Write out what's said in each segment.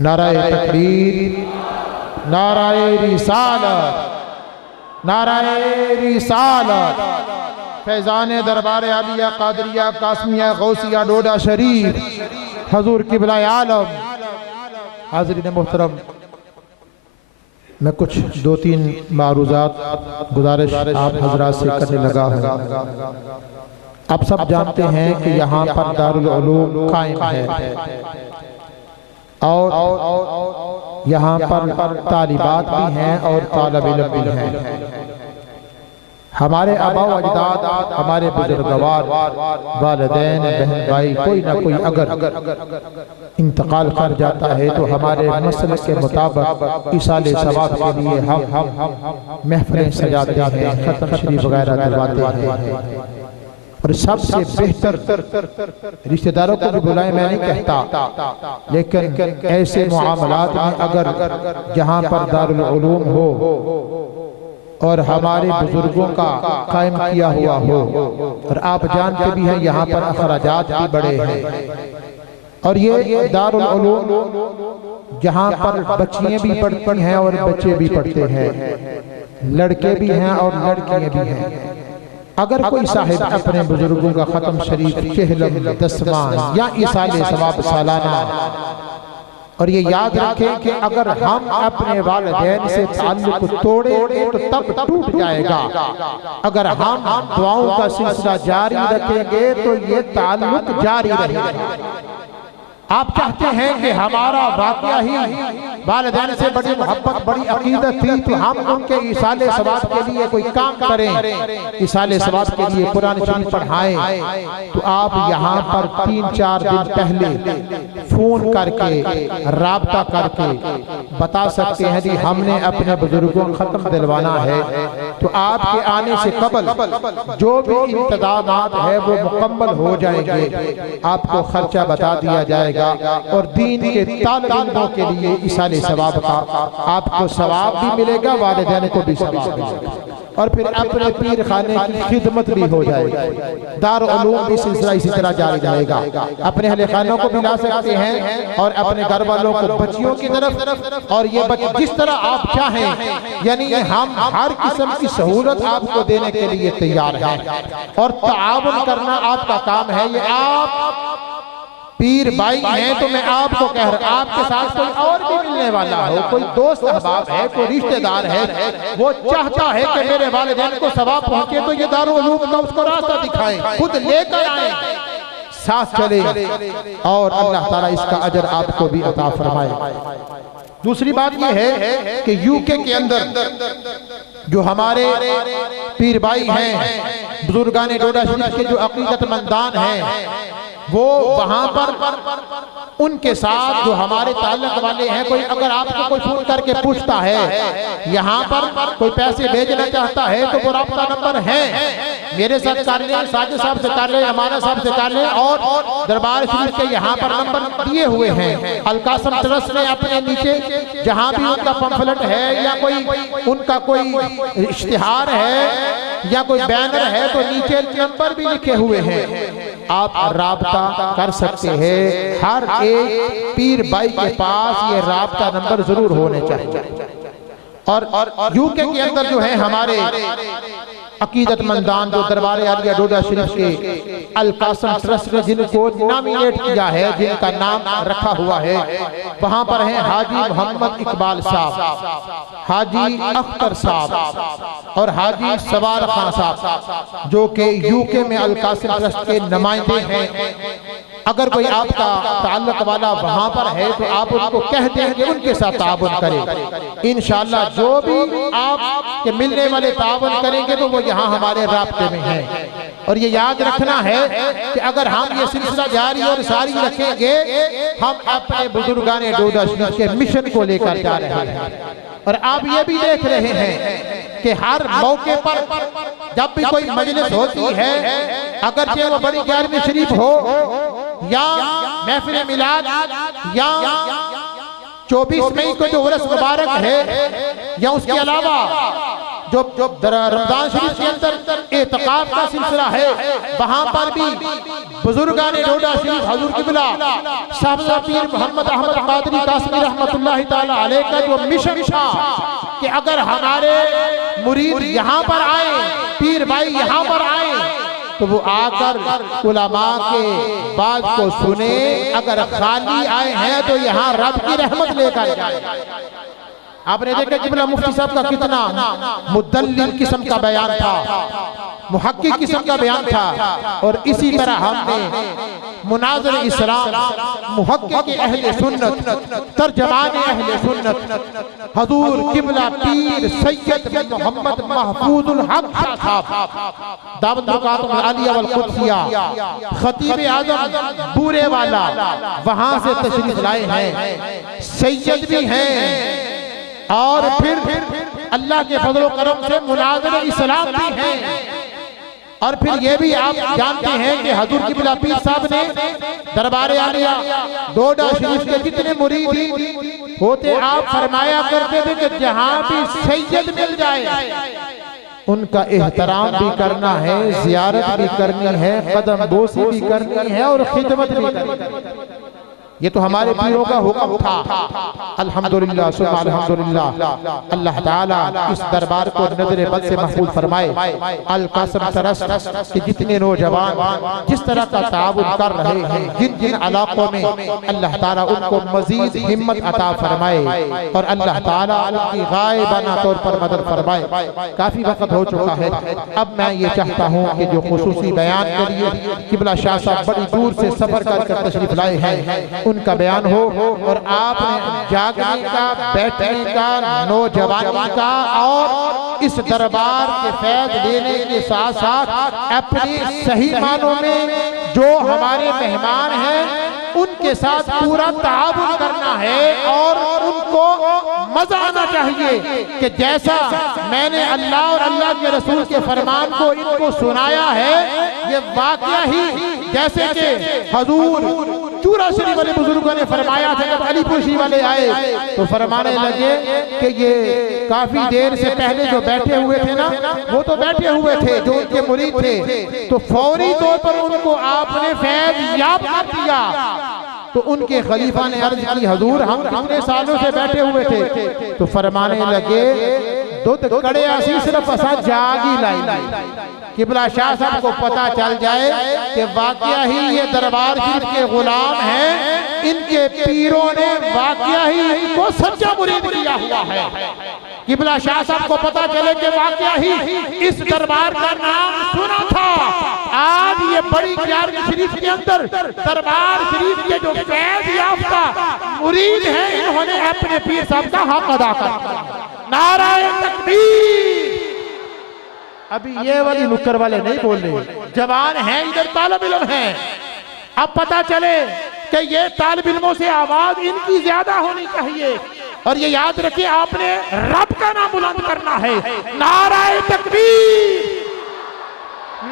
نعرہ تکبیر، نعرہ رسالت، نعرہ رسالت۔ فیضان دربار عالیہ قادریہ قاسمیہ غوثیہ ڈوڈا شریف حضور قبلہ عالم۔ حاضرین محترم، میں کچھ دو تین معروضات گزارش آپ حضرات سے کرنے لگا ہوں۔ آپ سب جانتے ہیں کہ یہاں پر دارالعلوم قائم ہے اور یہاں پر طالبات بھی ہیں اور طالب علم بھی ہیں۔ ہمارے آباء و اجداد، ہمارے بزرگوار، والدین، بہن بھائی، کوئی نہ کوئی اگر انتقال کر جاتا ہے تو ہمارے مسلک کے مطابق ایصال ثواب کے لیے ہم محفلیں سجاتے ہیں، ختم شریف وغیرہ دلواتے ہیں۔ اور سب سے بہتر رشتہ داروں کو بھی بلائیں، میں نہیں کہتا، لیکن ایسے معاملات میں اگر جہاں پر دارالعلوم ہو اور ہمارے بزرگوں کا قائم کیا ہوا ہو، اور آپ جانتے بھی ہیں یہاں پر اخراجات بھی بڑے ہیں، اور یہ دارالعلوم جہاں پر بچیاں بھی پڑھتی ہیں اور بچے بھی پڑھتے ہیں، لڑکے بھی ہیں اور لڑکیاں بھی ہیں۔ اگر کوئی صاحب اپنے بزرگوں کا ختم شریف، چہلم، دسمان یا ایصال ثواب سالانہ، اور یہ یاد رکھیں کہ اگر ہم اپنے والدین سے تعلق توڑیں گے تو تب ٹوٹ جائے گا، اگر ہم دعاؤں کا سلسلہ جاری رکھیں گے تو یہ تعلق جاری رہے گا۔ آپ چاہتے ہیں کہ ہمارا واقعہ ہی والدین سے بڑی محبت، بڑی عقیدت تھی تو ہم ان کے ایصال ثواب کے لیے کوئی کام کریں، ایصال ثواب کے لیے قرآن شریف پڑھائیں، تو آپ یہاں پر 3-4 دن پہلے فون کر کے، رابطہ کر کے بتا سکتے ہیں جی ہم نے اپنے بزرگوں ختم دلوانا ہے، تو آپ کے آنے سے قبل جو بھی انتظامات ہے وہ مکمل ہو جائیں گے، آپ کو خرچہ بتا دیا جائے گا، اور دین کے طالب علموں کے لیے ایصال ثواب کا آپ کو ثواب بھی ملے گا، والدین کو بھی ثواب ملے گا، اور پھر اپنے پیر خانے کی خدمت بھی ہو جائے گی۔ دارالعلوم بھی سلسلہ اسی طرح جاری رہے گا، اپنے اہل خانوں کو بھی لا سکتے ہیں اور اپنے گھر والوں کو بچیوں کی طرف، اور یہ جس طرح آپ چاہیں، یعنی ہم ہر قسم کی سہولت آپ کو دینے کے لیے تیار ہیں، اور تعاون کرنا آپ کا کام ہے۔ یہ آپ پیر بھائی ہیں تو میں آپ کو کہہ رہا ہوں، آپ کے ساتھ کوئی اور بھی ملنے والا ہو، کوئی دوست احباب ہے، کوئی رشتہ دار ہے، وہ چاہتا ہے کہ میرے والدین کو ثواب پہنچے تو یہ دارالعلوم کا اس کو راستہ دکھائیں، خود لے کر آئیں، ساتھ چلیں، اور اللہ تعالیٰ اس کا اجر آپ کو بھی عطا فرمائے۔ دوسری بات یہ ہے کہ UK کے اندر جو ہمارے پیر بھائی ہیں، بزرگان ڈوڈا شریف کے جو عقیدت مندان ہیں، وہ وہاں پر ان کے ساتھ جو ہمارے تعلق والے ہیں، کوئی اگر آپ کو کوئی فون کر کے پوچھتا ہے یہاں پر کوئی پیسے بھیجنا چاہتا ہے تو وہ رابطہ نمبر ہیں، میرے ساتھ کر لیں، ساجد صاحب سے کر لیں، امانہ صاحب سے کر لیں، اور دربار شریف کے یہاں پر نمبر دیے ہوئے ہیں۔ القاسم ٹرسٹ نے اپنے نیچے جہاں بھی ان کا پمفلٹ ہے یا کوئی ان کا کوئی اشتہار ہے یا کوئی بینر ہے تو نیچے نمبر بھی لکھے ہوئے ہیں، آپ رابطہ کر سکتے ہیں۔ ہر ایک پیر بھائی کے پاس یہ رابطہ نمبر ضرور ہونے چاہیے۔ اور UK کے اندر جو ہے ہمارے عقیدت مندان جو دربار عالیہ ڈوڈا شریف کے القاسم ٹرسٹ نے جن کو نامینیٹ کیا ہے، جن کا نام رکھا ہوا ہے، وہاں پر ہیں حاجی محمد اقبال صاحب، حاجی اختر صاحب اور حاجی سوار خان صاحب، جو کہ UK میں القاسم ٹرسٹ کے نمائندے ہیں۔ اگر کوئی آپ کا تعلق والا وہاں پر ہے تو آپ ان کو کہہ دیں کہ ان کے ساتھ تعاون کریں، انشاءاللہ جو بھی آپ کے ملنے والے تعاون کریں گے تو وہ یہاں ہمارے رابطے میں ہیں۔ اور یہ یاد رکھنا ہے کہ اگر ہم یہ سلسلہ جاری اور ساری رکھیں گے، ہم اپنے بزرگان ڈوڈا شریف کے مشن کو لے کر جا رہے ہیں۔ اور آپ یہ بھی دیکھ رہے ہیں کہ ہر موقع پر جب بھی کوئی مجلس ہوتی ہے، اگرچہ وہ بڑی 11ویں شریف ہو یا محفل میلاد یا 24 مئی کو جو عرس مبارک ہے، یا اس کے علاوہ جو رمضان شریف کے اندر اعتقاف کا سلسلہ ہے، وہاں پر بھی بزرگان ڈوڈا شریف حضور قبلہ صاحبزادہ پیر محمد احمد قادری قاسمی رحمت اللہ تعالی علیہ کا جو مشن تھا کہ اگر ہمارے مرید یہاں پر آئیں، پیر بھائی یہاں پر آئیں تو وہ آ کر علماء کے بات کو سنیں، اگر خالی آئے ہیں تو یہاں رب کی رحمت لے کر جائیں۔ آپ نے دیکھا قبلہ مفتی صاحب کا کتنا مدلل قسم کا بیان تھا، محقق قسم کا بیان تھا، اور اسی طرح ہم نے مناظر اسلام، محقق اہل سنت، ترجمان اہل سنت حضور قبلہ پیر سید بن محمد محفوظ الحق شاہ صاحب دامت برکاتہ العالیہ والقدسیہ خطیب اعظم بورے والا وہاں سے تشریف لائے ہیں، سید بھی ہیں اور پھر اللہ کے فضل و کرم سے مناظر اسلام بھی ہیں، اور پھر یہ بھی آپ جانتے ہیں کہ حضور قبلہ پیر صاحب نے دربار عالیہ ڈوڈا شریف کے جتنے مرید ہوتے آپ فرمایا کرتے تھے کہ جہاں بھی سید مل جائے ان کا احترام بھی کرنا ہے، زیارت بھی کرنی ہے، قدم بوسی بھی کرنی ہے اور خدمت بھی کرنی ہے۔ یہ تو ہمارے پیروں کا حکم تھا۔ الحمدللہ ثم الحمدللہ، اللہ تعالیٰ اس دربار کو نظر بد سے محفوظ فرمائے۔ القاسم ترست کہ جتنے نوجوان جس طرح کا تعاون کر رہے ہیں جن جن علاقوں میں، اللہ تعالیٰ ان کو مزید ہمت عطا فرمائے اور اللہ تعالیٰ ان کی غائبانہ طور پر مدد فرمائے۔ کافی وقت ہو چکا ہے، اب میں یہ چاہتا ہوں کہ جو خصوصی بیان کے لیے قبلہ شاہ صاحب بڑی دور سے سفر کر تشریف لائے ہیں ان کا بیان ہو، اور آپ نے جاگنے کا، بیٹھنے کا، نوجوانی کا اور اس دربار کے فیض لینے کے ساتھ ساتھ اپنی صحیح معنوں میں جو ہمارے مہمان ہیں ان کے ساتھ پورا تعاون کرنا ہے، اور ان کو مزہ آنا چاہیے کہ جیسا میں نے اللہ اور اللہ کے رسول کے فرمان کو ان کو سنایا ہے، یہ واقعہ ہی جیسے کہ حضور چورا شریف والے بزرگوں نے فرمایا تھا جب علی پوشی والے آئے تو فرمانے لگے کہ یہ کافی دیر سے پہلے جو بیٹھے ہوئے تھے نا وہ تو بیٹھے ہوئے تھے جو ان کے مرید تھے، تو فوری طور پر ان کو آپ نے فیض یاب کر دیا۔ تو ان کے خلیفہ نے عرض کی حضور ہم کتنے سالوں سے بیٹھے ہوئے تھے، تو فرمانے لگے دودھ کڑے آسی صرف اسا جاگی لائی۔ قبلہ شاہ صاحب کو پتا چل جائے کہ واقعہ ہی یہ دربار شریف کے غلام ہیں، ان کے پیروں نے واقعہ ہی ان کو سچا مرید کیا ہوا ہے۔ قبلہ شاہ صاحب کو پتا چلے کہ واقعہ ہی اس دربار کا نام سنا تھا، آج یہ بڑی گیارہویں شریف کے اندر دربار شریف کے جو فیض یافتہ مرید ہیں انہوں نے اپنے پیر صاحب کا حق ادا کر۔ نعرہ تکبیر! ابھی یہ والی نکر والے نہیں بول رہے، جوان ہیں ادھر طالب علم ہیں، اب پتا چلے کہ یہ طالب علموں سے آواز ان کی زیادہ ہونی چاہیے، اور یہ یاد رکھیں آپ نے رب کا نام بلند کرنا ہے۔ نعرہ تکبیر!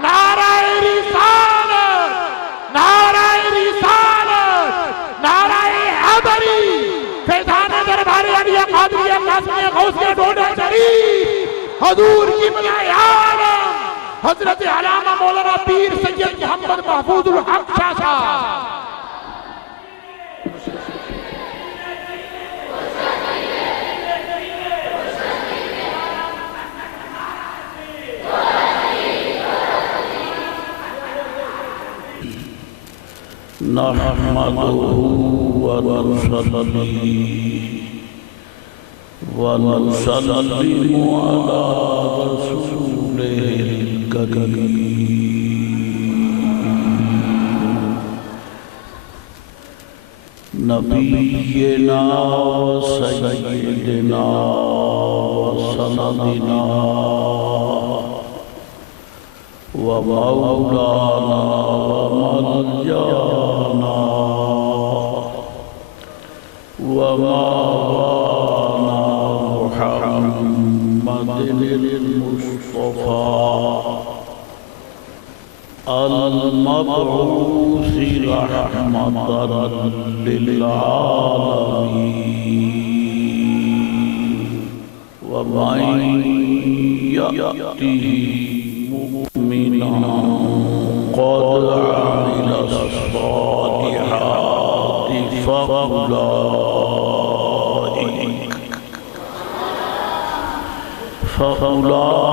نعرہ رسالت! نعرہ رسالت! نعرہ حیدری! فیضان دربار عالیہ قادریہ قاسمیہ غوثیہ ڈوڈا شریف حضور قبلہ عالم حضرت علامہ مولانا پیر سید محمد محفوظ الحق شاہ صاحب۔ نحمده ونصلي ونسلم على رسوله الكريم نبينا وسيدنا وسندنا ومولانا وملجانا ومولانا محمد المصطفى المبعوث رحمة للعالمين ومن يأته مؤمنا قد عمل الصالحات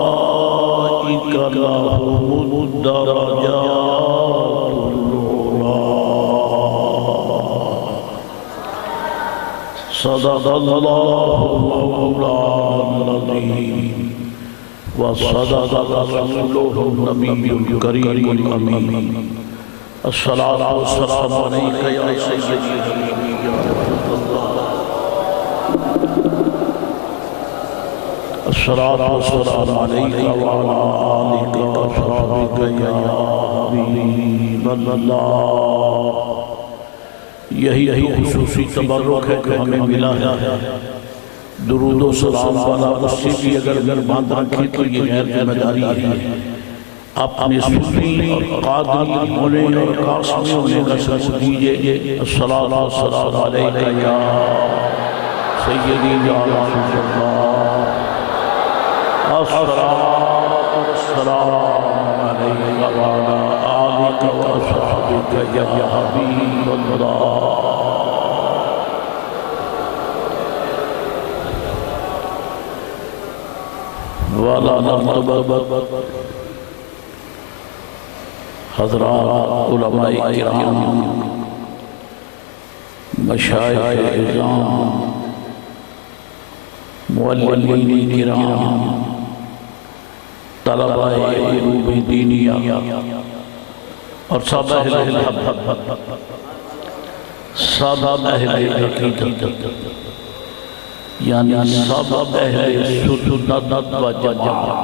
فأولئك لهم الدرجات العلى. صدق الله مولانا العظيم وصدق رسوله النبي الكريم الأمين. الصلاة والسلام عليك يا سيدي يا رسول الله. الصلاة والسلام عليك وعلى آلك وأصحابك يا حبيب الله. یہی خصوصی تبرک ہے کہ ہمیں ملا ہے. درود و سلام والا اس سے بھی اگر مہربان رکھیں تو یہ غیر ذمہ داری ہے. اپنے سنی اور قادری ہونے اور قاسمی ہونے کا ثبوت دیجئے. الصلاۃ والسلام علیک یا سیدی یا رسول اللہ. الصلاۃ والسلام علیک وعلی آلک وصحبک یا حبیب اللہ. والا مرتبت حضرات علماء کرام، مشائخ اعظام، معلمین کرام، طلباء علوم دینیہ اور سب اہل الحق، سب اہل عقیدت، یعنی سب اہل سنت و جماعت.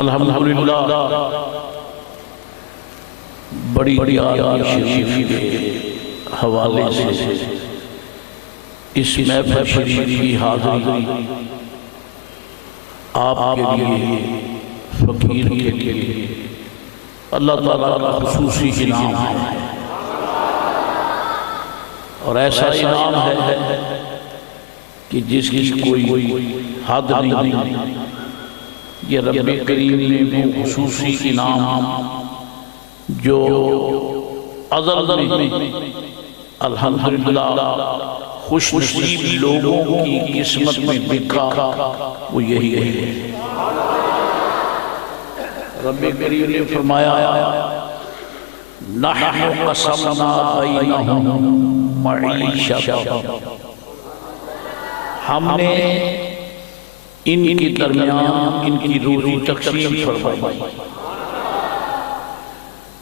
الحمدللہ بڑی آیات شریف کے حوالے سے اس محفل شریف کی حاضری آپ کے لیے، فقیر کے لیے اللہ تعالیٰ کا خصوصی انعام ہے. اور ایسا انعام ہے کہ جس کی کوئی حد نہیں. یہ رب کریم نے وہ خصوصی انعام جو ازل میں الحمدللہ خوش نصیب لوگوں کی قسمت میں لکھا، وہ یہی ہے. رب کریم نے فرمایا نحن قسمنا بینہم معیشتہم، ہم نے ان کے درمیان ان کی روزی تقسیم فرمائی.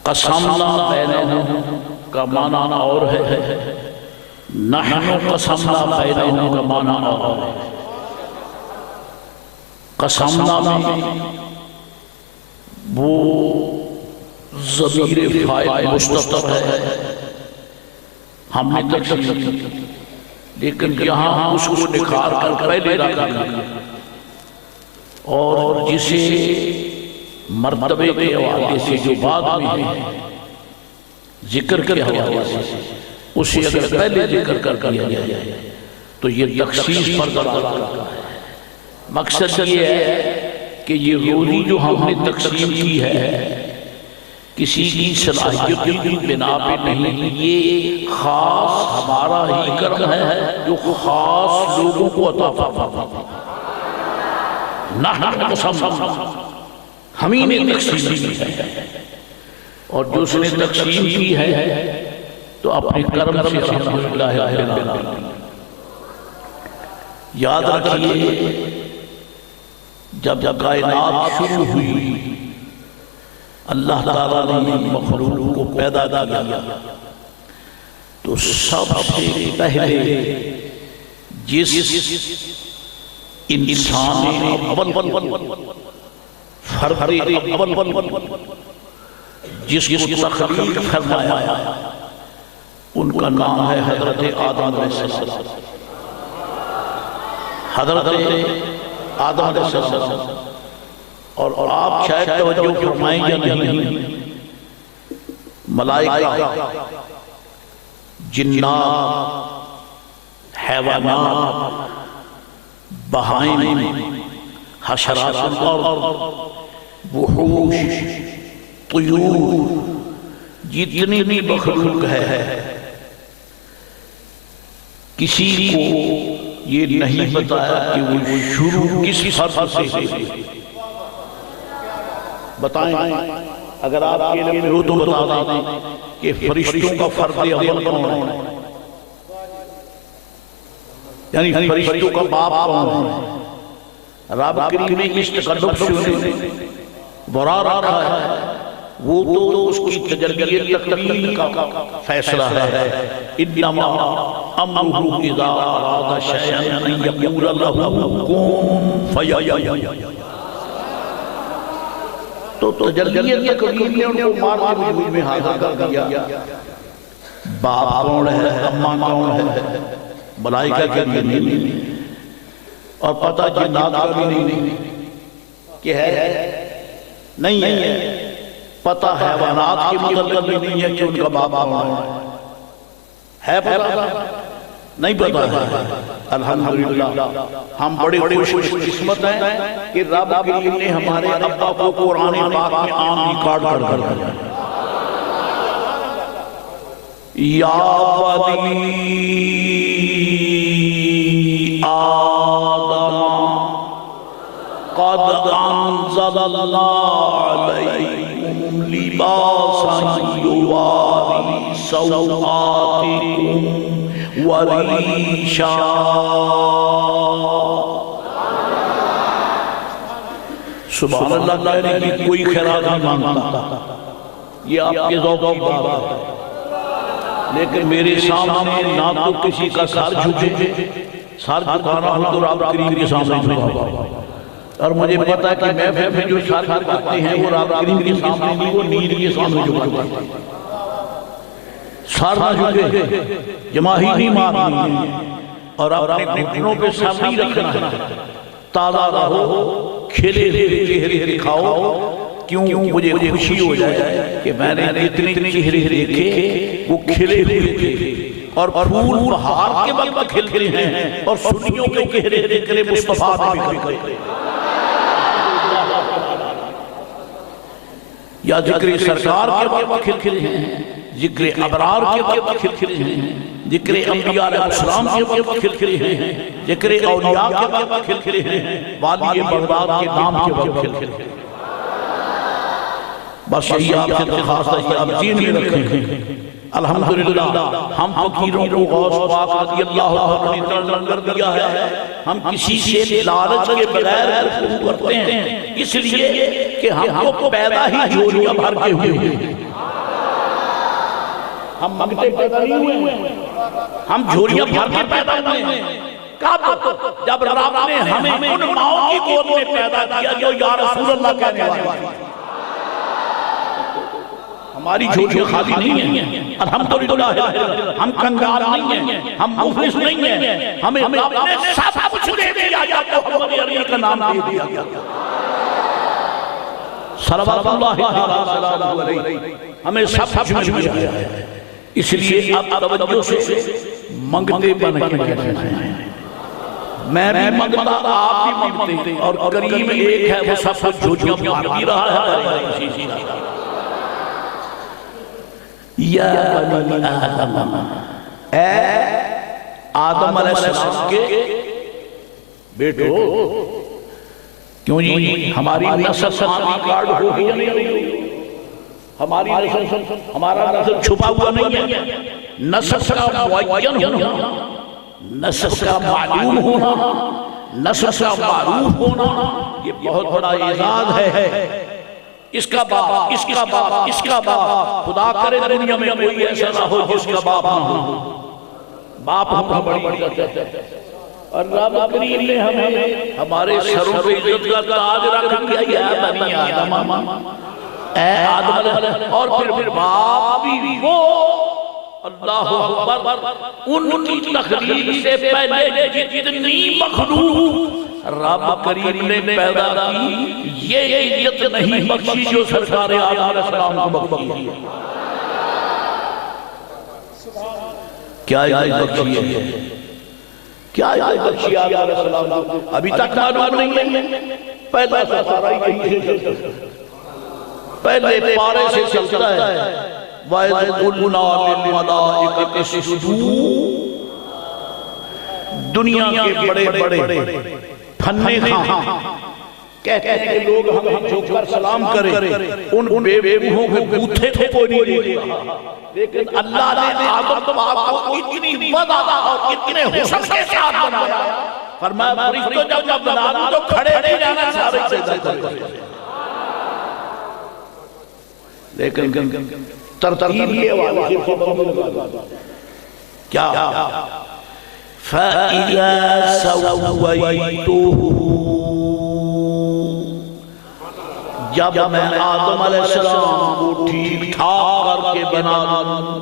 قسمنا بینہم کا معنی اور ہے، نحن قسمنا بینہم کا معنی اور ہے. قسمنا میں وہ ضمیر فاعل مستتر ہے، ہم نے تقسیم، لیکن یہاں اس کو نکھار کر پہلے رکھا اور جسے مرتبے کے حوالے سے جو بعد میں ہے ذکر کے حوالے سے اسے اگر پہلے ذکر کر دیا جائے تو یہ تخصیص پر دلالت کرتا ہے. مقصد یہ ہے کہ یہ روزی جو ہم نے تقسیم کی ہے کسی کی صلاحیت کی بنا پہ نہیں، یہ خاص ہمارا ہی کرم ہے جو خاص لوگوں کو عطا فرماتا ہے. نحن قسمنا، ہمیں نے تقسیم کی ہے، اور جو اس نے تقسیم کی ہے تو اپنے کرم سے الحمدللہ رب العالمین. یاد رکھیے جب کائنات شروع ہوئی اللہ تعالیٰ نے مخلوق کو پیدا کیا تو سب سے پہلے جس انسان اول فرد اول جس کو تخلیق فرمایا ان کا نام ہے حضرت آدم علیہ السلام. حضرت آدم علیہ السلام. اور آپ شاید توجہ فرمائیں یا نہیں، ملائکہ، جنات، حیوانات، بہائم، حشرات اور وحوش، طیور، جتنی بھی مخلوق ہے، کسی کو یہ نہیں بتایا کہ وہ شروع کس حرف سے بتائیں۔ اگر آپ کے علم میں ہو تو بتا دیں کہ فرشتوں کا فرد اول کون ہے، یعنی فرشتوں کا باپ کون ہے؟ رب کریم نے اس تقلب سے برا رکھا ہے، وہ تو اس کی تجربی تکمیل کا فیصلہ ہے۔ انما امرہ اذا اراد شیئا ان یقول لہ کن فیکون۔ تو تجربی تکمیل نے ان کو مار کے وجود میں حاضر کر دیا۔ باپ کون ہے، اماں کون ہے، ملائکہ کے لیے نہیں، اور پتہ جنات کا بھی نہیں کہ ہے نہیں ہے، پتہ حیوانات کے متعلق بھی نہیں ہے کہ ان کا باپ کون ہے پتہ نہیں پتہ ہے۔ الحمدللہ ہم بڑے خوش قسمت ہیں کہ رب کریم نے ہمارے ابا کو قرآن پاک میں عام ریکارڈ کر دیا۔ یا بنی قد انزل اللہ علیکم لباسا یواری سوآتکم وریشا۔ سبحان اللہ کہنے کی کوئی خیرات نہیں مانگتا، یہ آپ کے ذوق کی بات ہے، لیکن میرے سامنے نہ تو کسی کا سر جھکے، سر جھکانا ہو تو رب کریم کے سامنے جھکا، اور مجھے پتا ہے کہ محفل میں جو سر جھکاتے ہیں وہ رب کریم کے سامنے نہیں، وہ نیل کے سامنے جھکاتے ہیں۔ سر نہ جھکے، جماہیری مارنی ہے، اور اپنے گھٹنوں پہ سر نہیں رکھنا ہے، تازہ رہو، کھلے ہوئے چہرے دکھاؤ۔ کیوں مجھے خوشی ہو جائے کہ میں نے اتنے چہرے دیکھے وہ کھلے ہوئے تھے، اور پھول بہار کے وقت کھلتے ہیں، اور سنیوں کے چہرے دیکھ رہے مصطفیٰ بھی کھلتے ہیں۔ یا ذکر سرکار کے وقت کھلتے ہیں، ذکر ابرار کے وقت کھلتے ہیں، ذکر انبیاء علیہ السلام کے وقت کھلتے ہیں، ذکر اولیاء کے وقت کھلتے ہیں، وادی بغداد کے نام کے وقت کھلتے ہیں۔ بس یہی آپ سے درخواست ہے کہ آپ ذہن میں رکھیں۔ الحمدللہ ہم فقیروں کو غوث پاک رضی اللہ عنہ نے ترجمہ کر دیا ہے۔ ہم کسی سے لالچ کے بغیر گفتگو کرتے ہیں، اس لیے کہ ہم کو پیدا ہی جھولیاں بھر کے ہوئے ہیں۔ ہم منگتے پیدا نہیں ہوئے ہیں، ہم جھولیاں بھر کے پیدا ہوئے ہیں۔ کب؟ جب رب نے ہمیں ان ماؤں کی گود میں پیدا کیا جو یا رسول اللہ کہنے والے ہیں۔ ہماری جھولیاں خالی نہیں ہیں، الحمدللہ ہم کنگال نہیں ہیں، ہم مفلس نہیں ہیں، ہمیں رب نے سب کچھ دے دیا جب محمد عربی کا نام دے دیا گیا۔ صلوات اللہ علیہ، ہمیں سب کچھ مل گیا ہے۔ اس لیے اب توجہ سے منگتے بن کے کہتے ہیں، میں بھی منگتا آپ بھی منگتے، اور کریم ایک ہے وہ سب کچھ جھولیاں بھر بھی رہا ہے۔ یا بنی آدم، اے آدم علیہ السلام کے بیٹو، کیوں جی ہماری نسل آدھی کارڈ ہوگی یا نہیں ہوگی؟ ہماری نسل، ہمارا نسل چھپا ہوا نہیں ہے۔ نسل کا معین ہونا، نسل کا معلوم ہونا، نسل کا معروف ہونا، یہ بہت بڑا اعزاز ہے۔ اس کا باپ، اس کا باپ، اس کا باپ، خدا کرے دنیا میں کوئی ایسا نہ ہو جس کا باپ نہ ہو۔ باپ ہونا بڑی عزت ہے، اور رب کریم نے ہمیں ہمارے سروں پہ عزت کا تاج رکھ دیا، یا بنی آدم، اے آدم، اور پھر باپ بھی وہ اللہ اکبر، ان کی تخلیق سے پہلے جتنی مخلوق رب کریم نے پیدا کی، یہ عزت نہیں بخشی جو سرکار آدم علیہ السلام کو بخشی ہے۔ کیا عزت بخشی ہے؟ کیا عزت بخشی آدم علیہ السلام کو؟ ابھی تک معلوم نہیں ہے، پیدا سارا ہی پہلے پارے سے چلتا ہے وَإِذْ قُلْنَا لِلْمَلَائِكَةِ اسْجُدُوا، دنیا کے بڑے بڑے پھنے خاں کہتے ہیں کہ لوگ ہمیں جھک کر سلام کریں، ان بے وقوفوں کے بوتھے کو کوئی نہیں دیکھا، لیکن اللہ نے آدم پاک کو اتنی وضع اور اتنے حسن کے ساتھ بنایا، فرمایا فرشتوں جب میں بنا دوں تو کھڑے نہیں جانا سارے سجدہ کریں، لیکن ترتیب یہ والی کیا فَإِذَا سَوَّيْتُهُ، جب میں آدم علیہ السلام کو ٹھیک ٹھاک کر کے بنا دوں،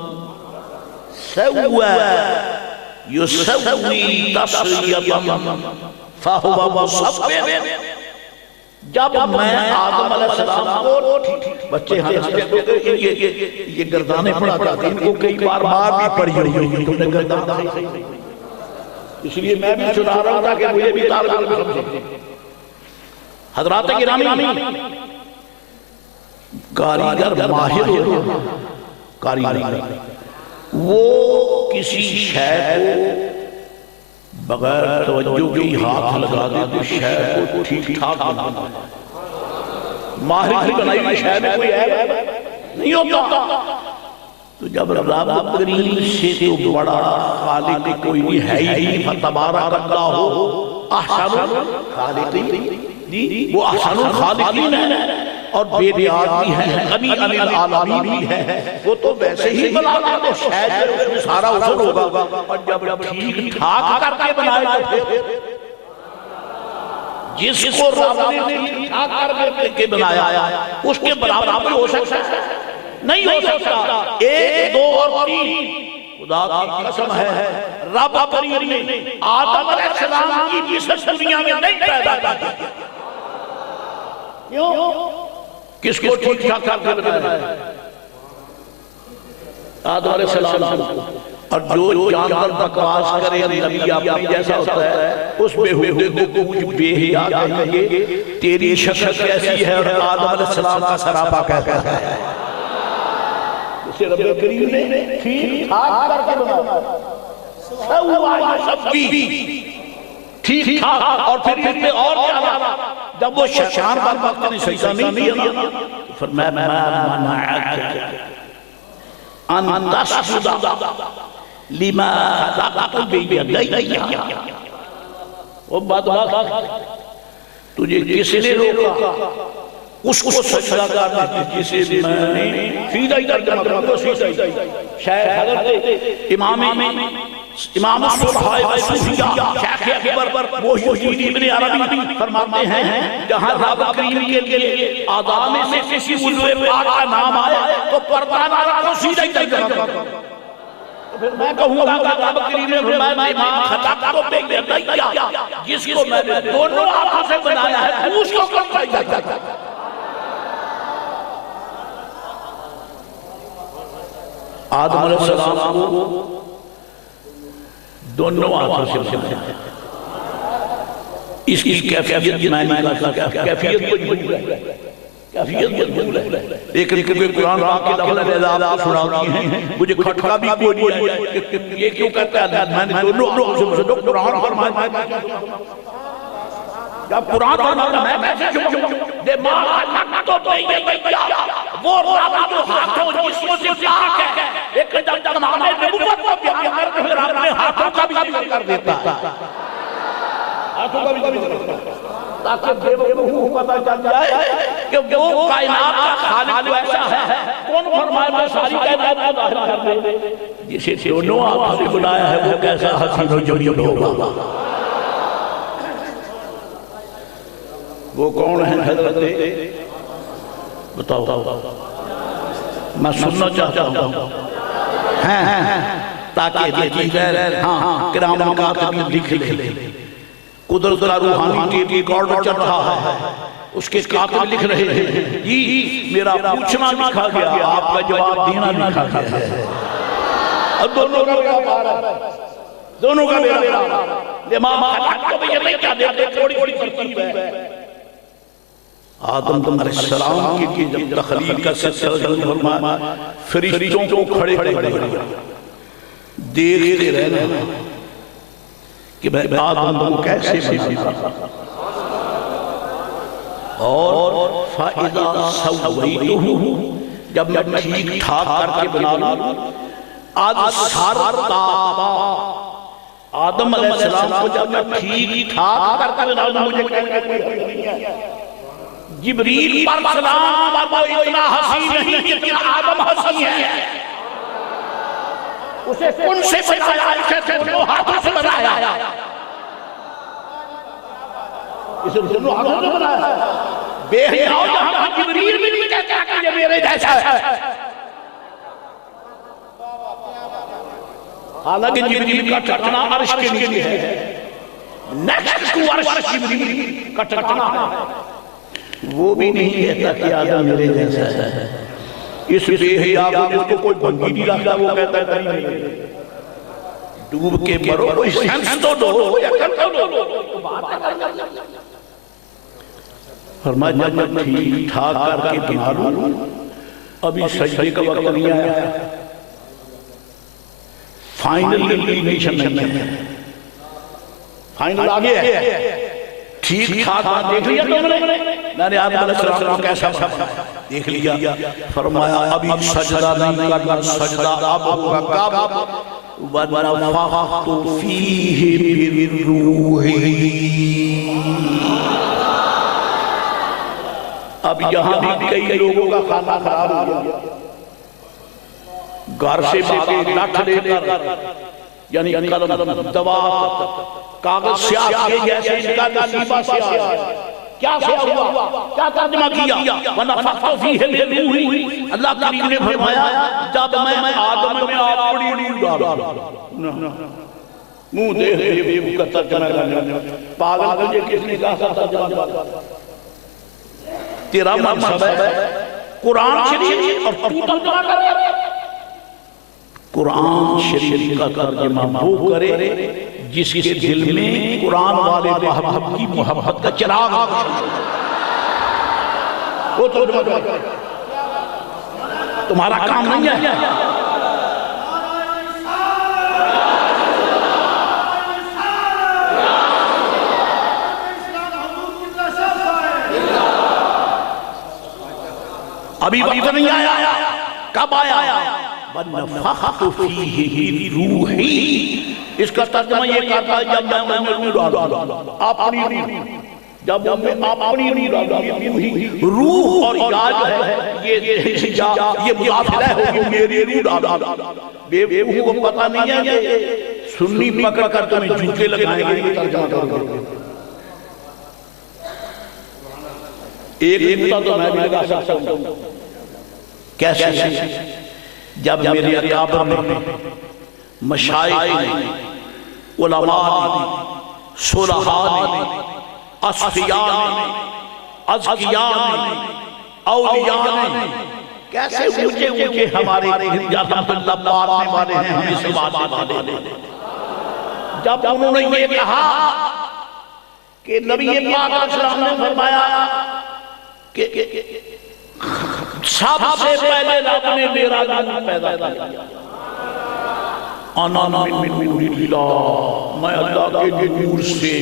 سَوَّى يُسَوِّي تَصْرِيَةً فَهُوَ مُصَوِّرٌ، جب میں آدم علیہ السلام کو بچے ہنستے ہیں یہ گردانے پڑا جاتے ہیں، ان کو کئی بار مار بھی پڑی ہوئی تم نے گردان اس لیے میں بھی سنا رہا ہوں تاکہ مجھے بھی طالب علم سمجھے۔ حضرات گرامی کاریگر ماہر ہو، کاریگر وہ کسی شے کو بغیر توجہ کی ہاتھ لگا دے تو شے کو ٹھیک ٹھاک بنا دے، ماہر کی بنائی ہوئی شے میں کوئی عیب نہیں ہوتا، تو جب رب کریم سے تو بڑا خالق کوئی نہیں ہے ہی، فتبارک اللہ احسن الخالقین، وہ احسن الخالقین ہے اور بے نیاز بھی ہے، غنی عن العالمین بھی ہے، وہ تو ویسے ہی بنا دے تو شاید اس میں سارا اصول ہوگا، اور جب ٹھیک ٹھاک کر کے بنائے تو پھر جس کو رب نے ٹھیک ٹھاک کر کے بنایا اس کے برابر ہو سکتا ہے؟ نہیں ہو سکتا۔ ایک دو اور تین خدا کی قسم ہے رب کریم نے آدم علیہ السلام کی جس دنیا میں نہیں پیدا کیا، کیوں؟ کس کو ٹھیک ٹھاک کر کے بنایا؟ آدم علیہ السلام کو، اور جو جانور بکواس کرے نبی اپنی جیسا ہوتا ہے اس بےہودے کو کچھ بے حیا کہیں گے تیری شکل کیسی ہے، اور آدم علیہ السلام کا سراپا کیسا ہے، اسے رب کریم نے ٹھیک ٹھاک کر کے بنایا، ٹھیک ٹھاک، اور پھر اور کیا، جب وہ شیطان پر وقت نے سجدہ نہیں کیا فرمایا ما منعک ان تسجد لما خلقت بیدی، وہ بدبخت تجھے کس نے روکا اس کو سجدہ کرنے جسے میں نے سیدھا ادھر کرنا سیدھا شیخ حضرت امام الصلحاء والصوفیاء شیخ اکبر محیدین ابن عربی فرماتے ہیں جہاں رب کریم کے لیے آدم سے کسی عضو پاک کا نام آیا تو پردہ نہ رکھو سیدھا ادھر کرنا، میں کہوں گا کہ رب کریم نے فرمایا ما خلقت بیدی، جس کو میں نے دونوں ہاتھوں سے بنایا ہے اس کو کون سجدہ کرتا ہے؟ آدم علیہ السلام کو دونوں ہاتھوں سے بنایا، اس کی کیفیت میں نہیں کہا، کیفیت مجبور ہے، کیفیت مجبور ہے، لیکن کیونکہ قرآن پاک کی لفظ آپ سناتی ہیں مجھے کھٹکا بھی کوئی نہیں ہے، یہ کیوں کہتا ہے میں نے دونوں ہاتھوں سے بنایا، قرآن فرمایا جب قرآن فرماتا میں کیسے چھوڑوں دے ماں خلقت بیدی، وہ رب جو ہاتھوں جسموں سے پاک ہے، ایک جب تمہارے نبوت کو بیان کرتے ہوئے رب نے ہاتھوں کا بھی ذکر کر دیتا ہے، ہاتھوں کا بھی ذکر کرتا ہے تاکہ بے وقوف پتہ چل جائے کہ وہ کائنات کا خالق ایسا ہے، کون فرمائے میں ساری کائنات کو ظاہر کر دے، جسے دونوں ہاتھوں سے بنایا ہے وہ کیسا حسین و جمیل ہوگا، وہ کون ہے حضرت بتاؤ میں سننا چاہتا ہوں تاکہ کرام کاتبین لکھ لے، قدرت کا روحانی ٹیپ ریکارڈ چل رہا ہے، اس کے کاتب لکھ رہے ہیں جی میرا پوچھنا لکھا گیا، آپ کا جواب دینا لکھا گیا ہے، اب دونوں کا میرا بارہ ہے، دونوں کا میرا بارہ ہے، امام خلقت کو بھی یہ نہیں کیا دیتے تھوڑی ترتیب ہے، آدم علیہ السلام کی جب تخلیق کا سلسلہ شروع فرمایا، فرشتوں کو کھڑے کر دیا، دیکھتے رہنا کہ میں آدم کو کیسے بناتا، اور فَإِذَا سَوَّيْتُهُ، جب میں ٹھیک ٹھاک کر کے بنا لوں، آج سارتا آدم علیہ السلام کو جب میں ٹھیک ٹھاک کر کے بنا لوں، مجھے کہنے کوئی حق نہیں ہے۔ جبریل پر سلام اب اتنا حسین نہیں جتنا آدم حسین ہے، اسے کن سے بنایا، اسے دونوں ہاتھوں سے بنایا، اسے دونوں ہاتھوں سے بنایا، بے حیاء جہاں جبریل بھی نہیں کہتا کہ یہ میرے جیسا ہے، حالانکہ جبریل کا ٹھکانا عرش کے نیچے ہے، نیکسٹ ٹو عرش جبریل کا ٹھکانا ہے، وہ بھی نہیں کہتا کہ آدم میرے جیسا ہے۔ اس بے حیاء کو جس کو کوئی بنگی نہیں رکھتا، وہ کہتا ہے کہیں ڈوب کے مرو، کوئی سینس تو دو یا کر دو۔ فرمایا جب میں ٹھیک ٹھاک کر کے بنا لوں، ابھی سجدے کا وقت نہیں آیا، فائنل انکلیشن نہیں ہے، فائنل آگے ہے، ٹھیک ٹھاک دیکھ لیا تم نے، میں نے آدم علیہ السلام کیسا بنا دیکھ لیا، فرمایا ابھی سجدہ نہیں کرنا، سجدہ اب ہوگا کب وَنَفَخْتُ فِيهِ مِن رُوحِي۔ اب یہاں بھی کئی لوگوں کا کھانا خراب ہو گیا، گھر سے باغے لٹھ لے کر، یعنی قلم دوات کاغذ سیاہ کیے جیسے اس کا نصیبہ سیاہ ہے، کیا سیاہ ہوا، کیا ترجمہ کیا، وَنَفَخْتُ فِيهِ مِن رُوحِي۔ اللہ کریم نے فرمایا جب میں آدم میں اپنی روح ڈالا، منہ دیکھ کا ترجمہ کرنا، پاگل تجھے کس نے کہا ترجمہ کرنا، تیرا منصب ہے قرآن شریف اور تو ترجمہ کرے، قرآن شریف کا ترجمہ وہ کرے جس کے دل میں قرآن والے محبت کی محبت کا چراغ، وہ ترجمہ کرے، تمہارا کام نہیں ہے۔ ابھی وقت نہیں آیا، کب آیا؟ وَنَفَخْتُ فِيهِ مِن رُوحِي۔ اس کا ترجمہ یہ کرتا ہے جب میں روح ڈالا، اپنی روح، جب میں اپنی روح ڈالا، روح اور یاد ہے یہ مداخلہ ہے، میری روح ڈالا، بے وقوف کو پتہ نہیں ہے کہ سنی پکڑ کر تمہیں جھوٹے لگائیں گے، ترجمہ کرو گے۔ ایک نکتا تو میں بھی لگا سکتا ہوں، کیسے؟ جب میرے اکابر نے، مشائخ نے، علماء نے، صلحاء نے، اصفیاء نے، ازکیاء نے، اولیاء نے، کیسے اونچے اونچے ہمارے الحمدللہ پارنے والے ہیں، ہمیں سے باتیں والے ہیں، جب انہوں نے یہ کہا کہ نبی پاک علیہ السلام نے فرمایا کہ سب سے پہلے رب نے میرا نور پیدا کیا، انا من نور اللہ، میں اللہ کے نور سے،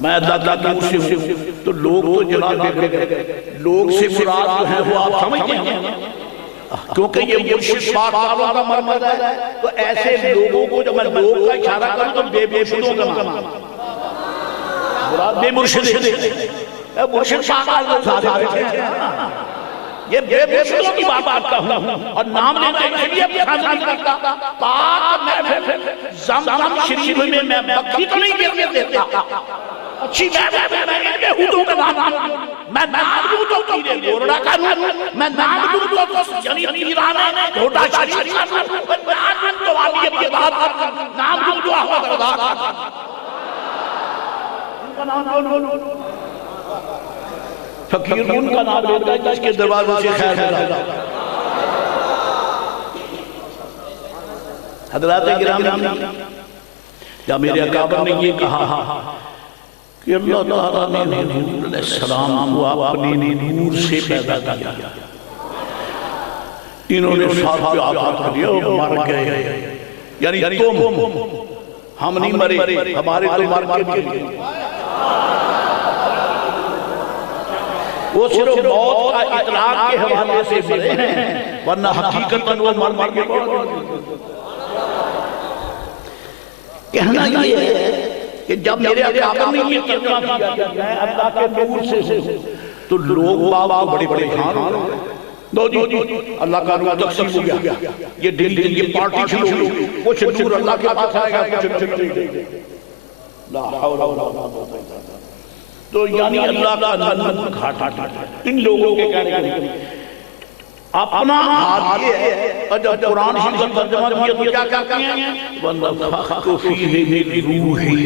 میں اللہ کے نور سے ہوں۔ تو لوگ تو جناب لوگ سے مراد جو ہے وہ آپ سمجھتے ہیں، کیونکہ یہ مرشد پاک والوں کا مرمز ہے، تو ایسے لوگوں کو جب میں لوگ کا اشارہ کروں تو بے مرشدوں کا نام، مراد بے مرشد ہے، مرشد پاک والوں ساتھ ہیں، یہ بے مرشدوں کی بات کرتا ہوں، اور نام لینے کے لیے پسند نہیں کرتا، پاک محفل زمزم شریف میں میں بکھی تو نہیں گرنے دیتا، اچھی محفل میں ان کے حدوں کا نام، میں نام دوں تو تیرے گورڑا کروں، میں نام دوں تو یعنی تیرانے گھوٹا شریف کروں، میں نام دوں تو آلیے کی بات کروں، نام دوں تو احمد رضا کروں، ان کا نام فقیر ان کا نام لیتا ہے جس کے دروازوں سے خیر ملا۔ حضرات گرامی، جب میرے اکابر نے یہ کہا کہ اللہ تعالیٰ نے حضور علیہ السلام کو اپنے نور سے پیدا کیا. انہوں نے ساتھ پہ آغاز کر دیا اور مر گئے. یعنی تم، ہم نہیں مرے، ہمارے تو مر کے وہ صرف موت کا اطلاق کے حوالے سے مرے ہیں، ورنہ حقیقتاً وہ مر کے کہنا یہ ہے کہ جب میرے اکابر نے یہ ترجمہ کیا کہ میں اللہ کے نور سے تو لوگ باب بڑے بڑے خان ہو رہے ہیں. دو جی اللہ کا نور تقسیم ہو گیا، یہ دل یہ پارٹی چھلو گئی، کچھ نور اللہ کے پاس آئے گا، کچھ چھلو گئی. لا حول ولا قوة الا باللہ. تو یعنی اللہ کا نور گھاٹا ان لوگوں کے کہنے کے اپنا حال یہ ہے. جب قرآن شریف کا ترجمہ کیا تو کیا کہتے ہیں؟ وَنَفَخْتُ فِيهِ مِن رُوحِي.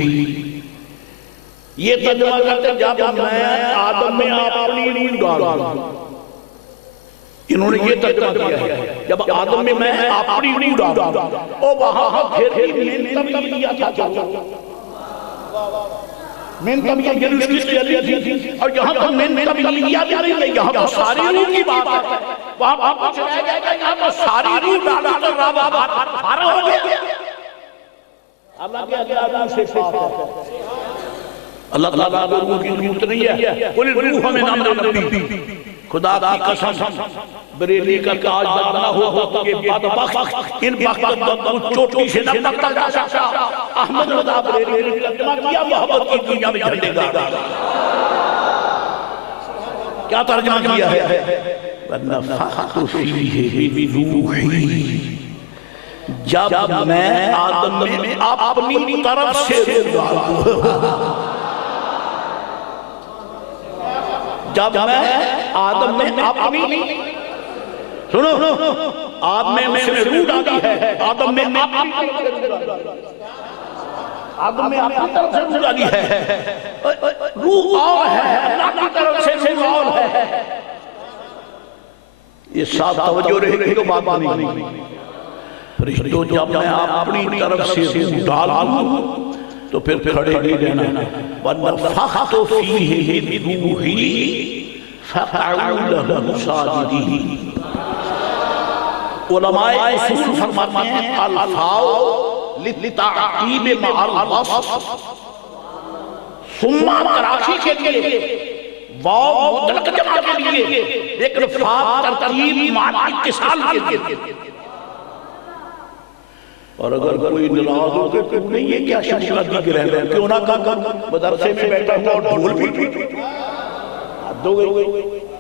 یہ ترجمہ کرتے ہیں جب میں آدم میں اپنی روح ڈالا. انہوں نے یہ ترجمہ کیا ہے جب آدم میں اپنی روح ڈالا اور وہاں پھر من تبیلیہ تھا. من تبیلیہ یونیورسٹی تھی اور یہاں تو من تبیلیہ نہیں ہے، یہاں تو ساری روح کی بات ہے. وہاں کچھ رہ گیا کہ یہاں تو ساری روح ڈالا تو فارغ ہو گیا. اللہ کے اللہ سے پاک ہے. اللہ تعالیٰ کو روح کی ضرورت نہیں ہے. قُلِ الرُّوحُ مِنْ أَمْرِ رَبِّي. خدا کی قسم بریلی کا کاج بدنا ہو کہ بعد وقت ان وقت چوٹی سے نہ پکتا جا سکتا. احمد رضا بریلی نے ترجمہ کیا محبت کی دنیا میں جھنڈے گا. کیا ترجمہ کیا ہے؟ وَنَفَخْتُ فِيهِ مِن رُوحِي. جب میں آدم میں اپنی طرف سے روح ڈالوں. جب میں آدم میں اپنی سنو آدم میں روح ڈالی ہے، آدم میں آدم میں اپنی طرف سے روح ڈالی ہے. روح اور ہے، اللہ کی طرف سے روح اور ہے. یہ ساتھ توجہ رہے گی تو بات نہیں. فرشتوں جب میں اپنی طرف سے روح ڈالوں تو پھر کھڑے نہیں رہنا. وَنَفَخْتُ فِيهِ مِن رُوحِي فَقَعُوا لَهُ سَاجِدِينَ. علماء اصول فرماتے ہیں الفاظ للتعقیب مع الوصف. ثم تراخی کے لیے واو مطلق جمع کے لیے لیکن فا ترتیب مع اتصال کے لیے. اور اگر کوئی ناراض ہو کہ نہیں یہ کیا شملہ دیکھ رہے ہیں کیوں نہ کہا مدرسے میں بیٹھا ہوا اور ڈھول بھی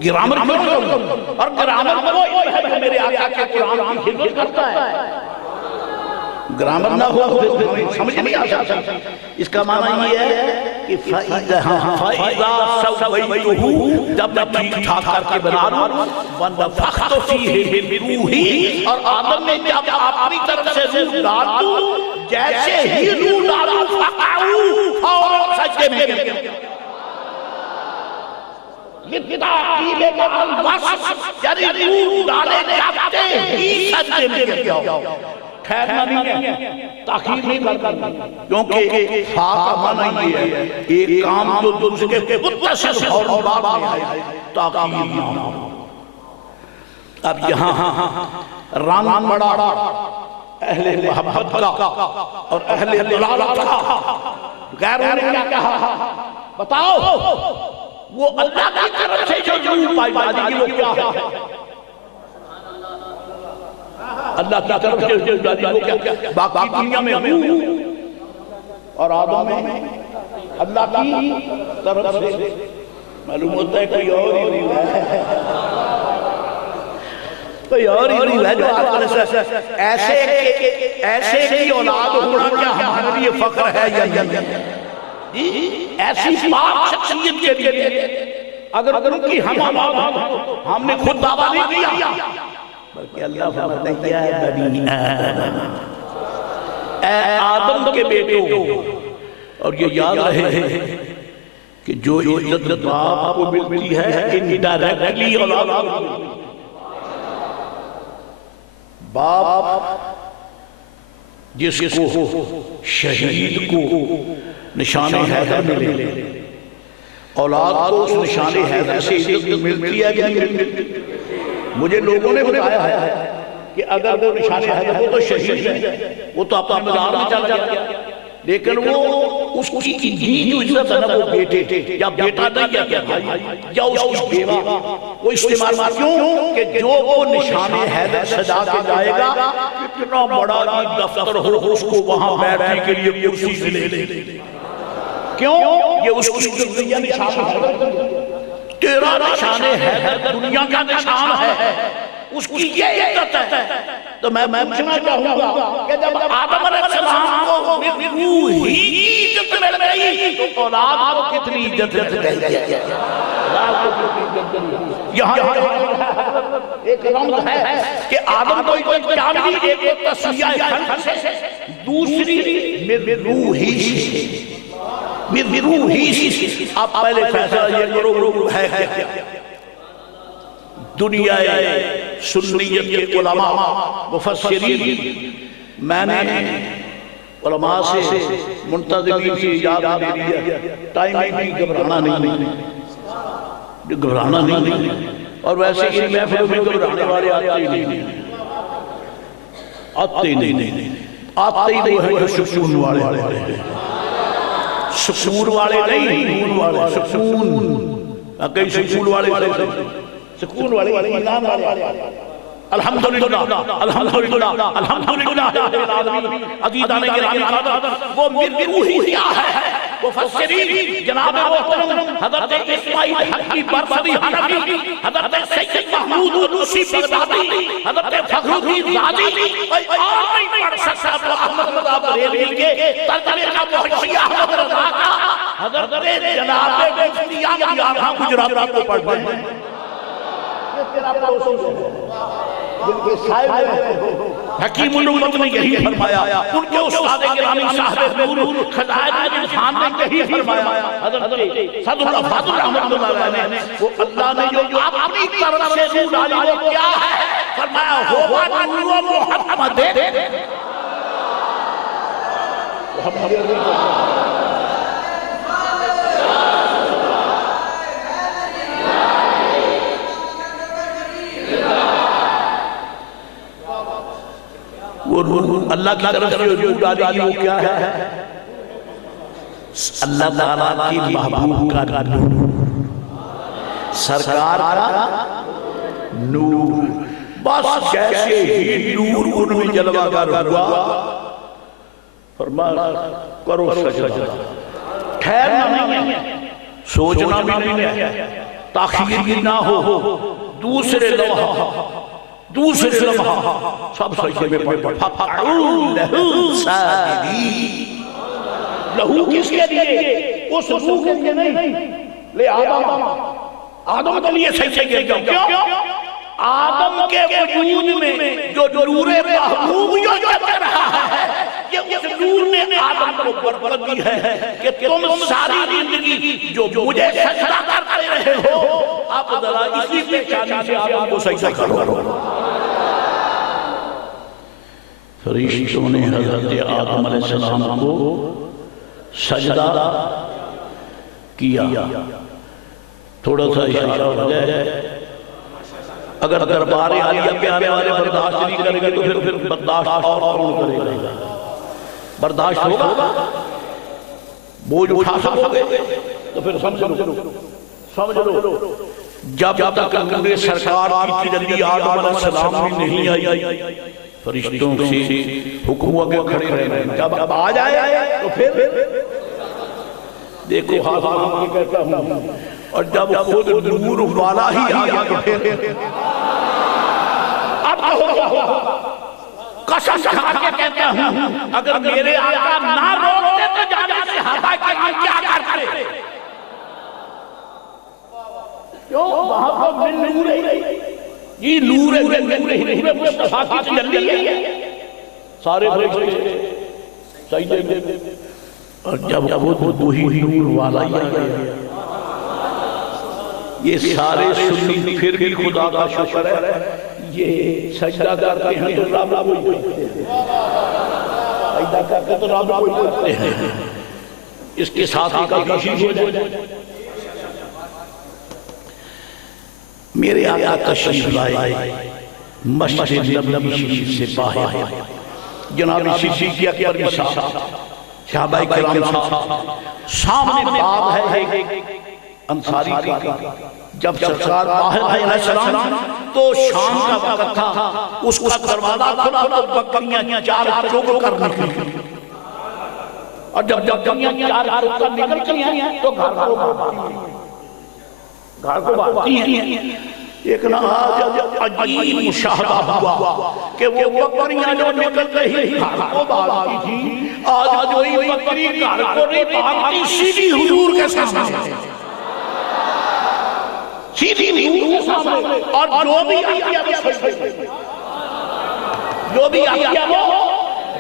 گرامر کیوں کروں اور گرامر وہ میرے آقا کے قرآن کی خدمت کرتا ہے. گرامر نہ ہو سمجھ نہیں آ سکتا. اس کا معنی یہ ہے کہ فَإِذَا سَوَّيْتُهُ جب میں ٹھیک ٹھاک کر کے بنا لوں وَنَفَخْتُ فِيهِ مِن رُوحِي اور آدم میں جب اپنی طرف سے روح ڈال دوں جیسے ہی روح ڈالوں فَقَعُوا فَوْرًا سجدے میں گر گئے. لِتَعْقِیبِ مَعَ الْوَصْفِ یعنی روح ڈالے جاتے ہی سجدے میں گر گیا. ٹھہرنا نہیں ہے، تاخیر نہیں کرنا کیونکہ فا کا معنی یہ ہے ایک کام جو دوسرے کے متصل اور بعد میں آئے تاخیر نہ ہو. اب یہاں رنگ بڑا اہل محبت کا اور اہل دلالت کا. غیروں نے کیا کہا بتاؤ وہ اللہ کی طرف سے جو روح پائی جاتی ہے وہ کیا ہے؟ اللہ کی طرف سے وہ کیا باقی دنیا میں روح اور آدم میں اللہ کی طرف سے معلوم ہوتا ہے کوئی اور ہی ہے. کوئی اور ہی ہے جو ایسے کی اولاد ہونا کیا ہمارے لیے فخر ہے یا ایسی پاک شخصیت کے لیے اگر ان کی ہم نے خود دعویٰ نہیں کیا بلکہ اللہ فرماتا ہے بنی آدم اے آدم کے بیٹوں. اور یہ یاد رہے کہ جو عزت باپ کو ملتی ہے انڈائریکٹلی اولاد باپ جس کو شہید کو نشان حیدر ملے اولاد کو اس نشان حیدر سے عزت ملتی ہے کہ نہیں ملتی؟ مجھے لوگوں نے بتایا ہے کہ اگر وہ نشان حیدر، وہ تو شہید ہے، وہ تو اپنے مزار میں چل جاتا، لیکن وہ اس کی جو عزت ہے نا وہ بیٹے یا بیٹا نہیں یا بھائی یا اس کی بیوہ وہ استعمال کیوں کہ جو وہ نشان حیدر سجا کے جائے گا کتنا بڑا دفتر ہو اس کو وہاں بیٹھنے کے لیے کرسی سے لے لے، کیوں؟ یہ اس کی نشان حیدر، تیرا نشان حیدر دنیا کا نشان ہے، اس کی یہ عزت ہے۔ تو میں پوچھنا چاہوں گا کہ جب آدم علیہ السلام کو روحی عزت مل گئی تو اولاد کو کتنی عزت مل گئی؟ یہاں ایک رمز ہے کہ آدم کو عزت کیا ملی، ایک تصویہ خلق سے، دوسری من روحی سے، من روحی سے۔ آپ پہلے فیصلہ یہ کرو ہے کیا؟ دنیا سنیت کے علماء مفسرین، میں نے علماء سے منتظمین سے اجازت دے دیا، ٹائم نہیں، گھبرانا نہیں، اور ویسے ان محفلوں میں گھبرانے والے آتے ہی وہ ہے سکون والے ہیں، سکون والے نہیں، نور والے، سکون کئی سکون والے، سکون والے ایمان والے، الحمدللہ الحمدللہ الحمدللہ عزیزان گرامی حضرت، وہ من روحی کیا ہے؟ مفسرین جناب محترم حضرت اسماعیل حقی برفری حنفی، حضرت سید محمود نوسی بغدادی، حضرت فخر الدین رازی، اور نہیں پڑھ سکتا تو احمد رضا بریلوی کے ترجمے کا محشی احمد رضا کا، حضرت جناب مفتی احمد یارہاں گجرات کو پڑھ دیں۔ حکیم الامت نے یہی فرمایا، ان کے استاد گرامی صاحب نور خزائن انسان نے یہی فرمایا، حضرت صدر اللہ فاضل رحمت اللہ علیہ نے، وہ اللہ نے جو اپنی طرف سے نور ڈالی وہ کیا ہے؟ فرمایا ہوا نور محمد۔ اللہ کی طرف سے نور ڈالی وہ کیا ہے؟ اللہ تعالیٰ کی محبوب کا نور، سرکار کا نور، بس جیسے ہی نور ان میں جلوہ گر ہوا، فرمایا کرو سجدہ، ٹھہرنا نہیں ہے، سوچنا بھی نہیں ہے، تاخیر بھی نہ ہو، دوسرے لمحہ سب سجدے میں پڑھ فَقَعُوا لَهُ سَاجِدِينَ۔ لہو کس کے لیے؟ اس روح کے لیے نہیں، لے آدم کے لیے سجدے کے لیے، کیوں؟ آدم کے وجود میں جو نور محبوب جو جل رہا ہے، یہ اس نور نے آدم کو برکت دی ہے کہ تم ساری زندگی جو مجھے سجدہ کرتے رہے ہو، آپ ذرا اسی پہچانی سے آدم کو سجدہ کرو۔ فرشتوں نے حضرت آدم علیہ السلام کو سجدہ کیا۔ تھوڑا سا اشارہ ہو جائے، اگر دربار عالیہ پہ آنے والے برداشت نہیں کریں گے تو پھر برداشت اور کون کرے گا؟ برداشت ہوگا؟ بوجھ اٹھا سکو گے تو پھر سمجھ لو، جب تک نور سرکار کی تجلی آدم علیہ السلام میں نہیں آئی، فرشتوں سے حکم ہوا کہ کھڑے رہے، جب اب آ جائے تو پھر دیکھو ہاتھ مانگ کے کہتا ہوں، اور جب خود نور والا ہی آ گیا تو پھر اب قسم کھا کے کہتا ہوں، اگر میرے آقا نہ روکتے تو جانے سے صحابہ کرام کیا کرتے؟ کیوں؟ وہاں پر نور ہے، یہ نور ہے، مصطفیٰ کی تجلی ہے، سارے فرشتے سجدے میں، اور جب خود وہی نور والا ہی آ گیا، یہ سارے سنی پھر بھی خدا کا شکر ہے، یہ سجدہ کرتے ہیں تو رب کوئی کرتے ہیں، سجدہ کرتے تو رب کوئی کرتے ہیں، اس کے ساتھ ایک عشیق ہو جائے، میرے آقا تشریف لائے مسجد نبوی شریف سے باہر، جناب صدیق اکبر کے ساتھ صحابہ کرام صاحب، سامنے باب ہے انصاری کا، جب سرکار باہر آئے علیہ السلام تو شام کا وقت تھا، اس کا دروازہ کھلا تو بکریاں چار چوک کر نکلی، اور جب بکریاں چار چوک کر نکلی ہیں تو گھر کو بھاگتی ہیں۔ ایک نا عجیب مشاہدہ ہوا کہ وہ بکریاں جو نکل رہی گھر کو بھاگتی تھی، آج کوئی بکری گھر کو نہیں بھاگتی، سیدھی حضور کے سامنے، سیدھی حضور کے سامنے، اور جو بھی آتی ہے وہ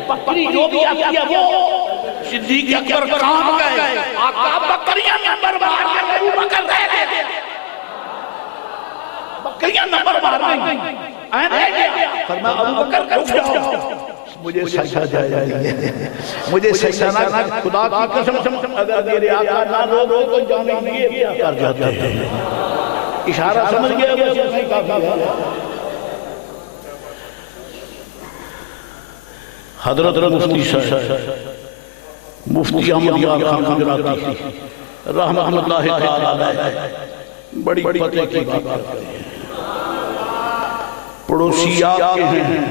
بکری، جو بھی آتی ہے وہ صدیق اکبر کام گئے، آقا بکریاں نمبر بار کے ابو بکر رہ گئے، بکریاں نمبر بار نہیں، فرمایا ابو بکر اٹھ جاؤ، مجھے سجدہ جائے، مجھے سجدہ نہ، خدا کی قسم اگر میرے آقا نہ روکو تو جانے لیے کیا کر جاتے ہیں، اشارہ سمجھ گیا بس نہیں کافی ہے۔ حضرت مفتی صاحب مفتی احمد یار خان گجراتی رحمت اللہ تعالی علیہ بڑی پتہ کی بات کرتے ہیں، پڑوسی آپ کے ہیں،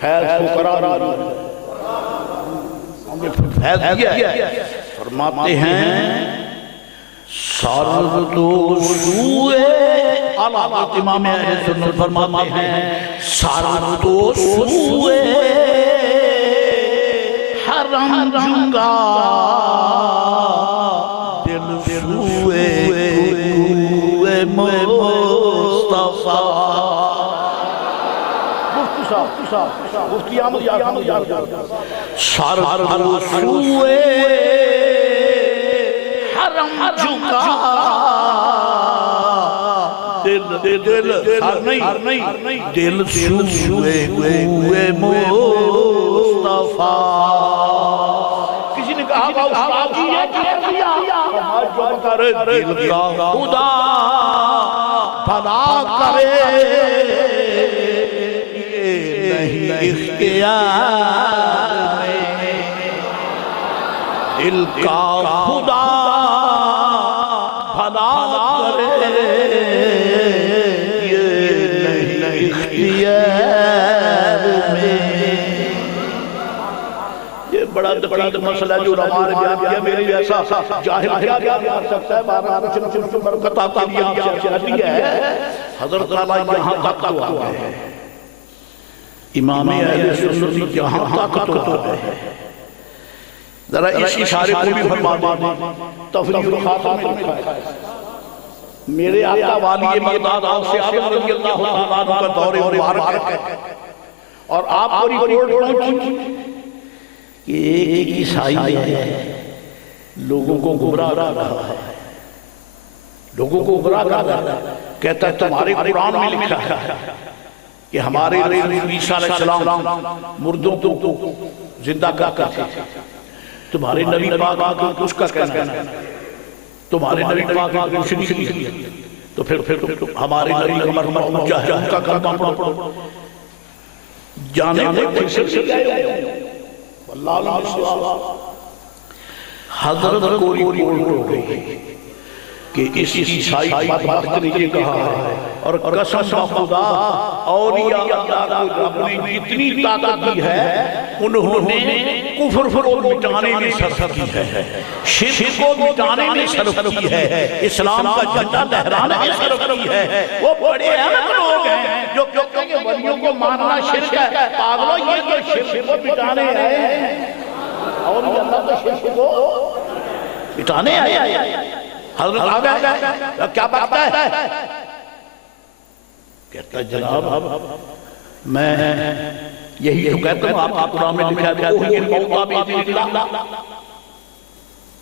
فیض فقراء فیض دیا، فرماتے ہیں سرد و سوئے علامت امام اہل سنت فرماتے ہیں سرد و سوئے حرم جنگا دل سوئے کوئے مصطفیٰ۔ مفتی احمد یار سرد و سوئے حرم جنگا دل دل سوئے کوئے مصطفیٰ۔ کسی نے کہا دل کا خدا بھلا کرے نہیں اختیار میں، دل کا خدا بھلا کرے یہ نہیں اختیار میں۔ یہ بڑا دقیق مسئلہ جو علماء نے بیان کیا، میری ایسا جاہل کیا کر سکتا ہے، بارہ کچھ برکت آپ کے لیے آپ سے چاہتی ہے۔ حضرت علی یہاں تک تو آ گئے، امام اہل سنت یہاں تک تو آ گئے، ذرا اس اشارے کو بھی فرما دیں۔ تفریح الخاتم میں لکھا ہے میرے آقا والی بغداد آپ سے آپ رضی اللہ تعالیٰ عنہ کا دور مبارک ہے، اور آپ کو ریپورٹ پہنچی کہ ایک عیسائی ہے لوگوں کو گمراہ کر رہا ہے، لوگوں کو گمراہ کر رہا ہے، کہتا ہے تمہارے قرآن میں لکھا ہے کہ ہمارے عیسیٰ علیہ السلام مردوں کو زندہ کرتے تھے، تمہارے نبی پاک اس کا کہنا ہے، تمہارے نبی پاک کچھ نہیں کیا، تو پھر ہمارے نبی کا مرتبہ اونچا ہے، ان کا کلمہ پڑھو، جانے پھر سے گئے واللہ حضرت کو ریپورٹ ہو گئی کہ اس عیسائی بدبخت نے یہ کہا ہے، اور قسم خدا اولیاء اللہ کو رب نے اتنی طاقت دی ہے، انہوں نے کفر کو مٹانے میں صرف کی ہے، شرک کو مٹانے میں صرف کی ہے، اسلام کا جھنڈا لہرانے میں صرف کی ہے۔ وہ بڑے احمد لوگ ہیں جو کہتے ہیں ولیوں کو ماننا شرک ہے، پاگلو یہ تو شرک کو مٹانے ہیں، اولیاء اللہ تو شرک کو مٹانے آئے۔ حضرت آگئے کیا بات ہے؟ کہتا ہے جناب میں یہی تو کہتا ہوں، آپ قرآن میں لکھا ہے اوحی الموتیٰ بإذن اللہ،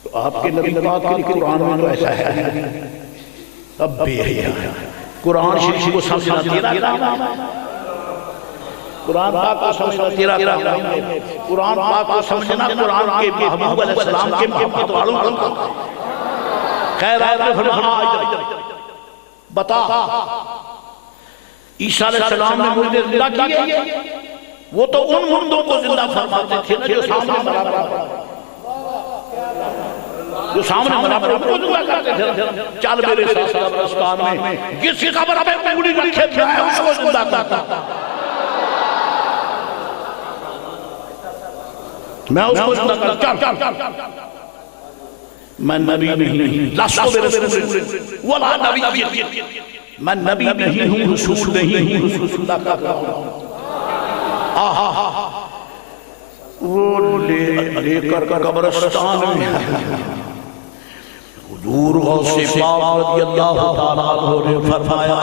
تو آپ کے نبی پاک کے قرآن میں تو ایسا ہے، اب بھی ہے قرآن شریف کو سمجھنا تیرا کام ہے، قرآن پاک کو سمجھنا تیرا کام ہے، قرآن پاک کو سمجھنا قرآن کے محبوب علیہ السلام کے محبت والوں کا خیر آپ نے فرمایا بتا عیسیٰ علیہ السلام نے مردے زندہ کیے؟ وہ تو ان مردوں کو زندہ فرماتے تھے نا جو سامنے مرا پڑا، جو سامنے مرا پڑا کو زندہ کرتے تھے۔ چل میرے ساتھ قبرستان میں جس کی قبر پہ انگلی رکھے تھے میں اس کو زندہ کرتا، میں اس کو زندہ کرتا۔ میں نبی نہیں، لستو برسول ولا نبی، میں نبی نہیں ہوں، رسول نہیں ہوں، رسول اللہ کا وہ لے کر قبرستان میں حضور غوث پاک رضی اللہ تعالیٰ عنہ نے فرمایا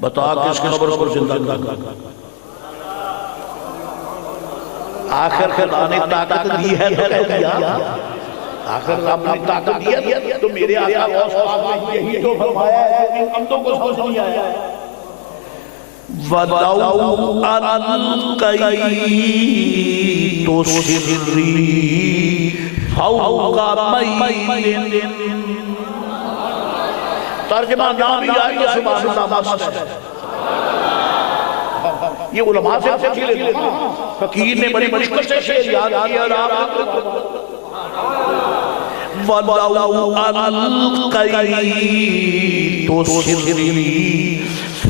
بتا کس قبر کو زندہ کرنا؟ آخر خدا نے طاقت دی ہے تو کہہ دیا، آخر رب نے طاقت دیا تو میرے آقا غوث پاک نے یہی جو فرمایا ہے ان عمدوں کو سمجھ نہیں آیا ہے۔ وَلَوْ أَلْقَيْتُ سِرِّي فَوْقَ مَيْلٍ، ترجمہ نام بھی آئی ہے سبحان اللہ مست ہے۔ یہ علماء سے پوچھ لیتے ہیں، فقیر نے بڑی مشکل سے شعر یاد کیا، وَلَوْ أَلْقَيْتُ سِرِّي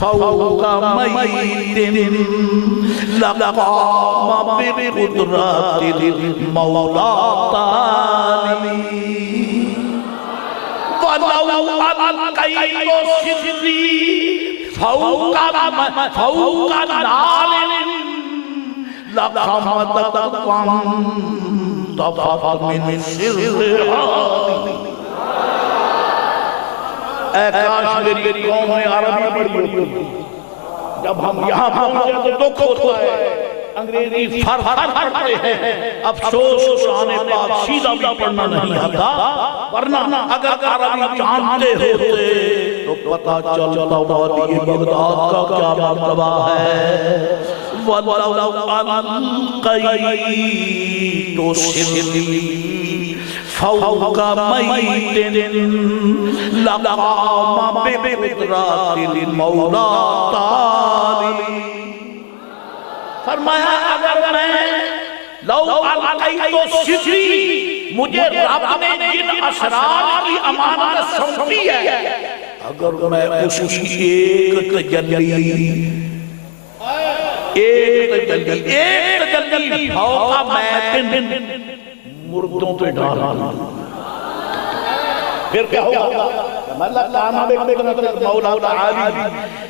فوق ميت لقام بقدرات المولى تعالي ولو ألقيت سري فوق نار لقامت طفت من سرها۔ اے کاش میری قوم میں عربی پڑھی ہوتی، جب ہم یہاں پہنچے تو دکھ ہوتا ہے، انگریزی فر پڑھتے ہیں، افسوس شان پاک سیدھا بھی پڑھنا نہیں آتا، ورنہ اگر عربی جانتے ہوتے تو پتہ چلتا وادی بغداد کا کیا مرتبہ ہے۔ وَلَوْ أَلْقَيْتُ سِرِّي فوق ميت لقام بقدرات المولى تعالي، فرمایا اگر میں لو ألقيت سري، مجھے رب نے جن اسرار کی امانت سونپی ہے، اگر میں اس کی ایک تجلی فوق ميت مردوں پہ ڈالا، پھر کیا ہوگا؟ مولا تعالی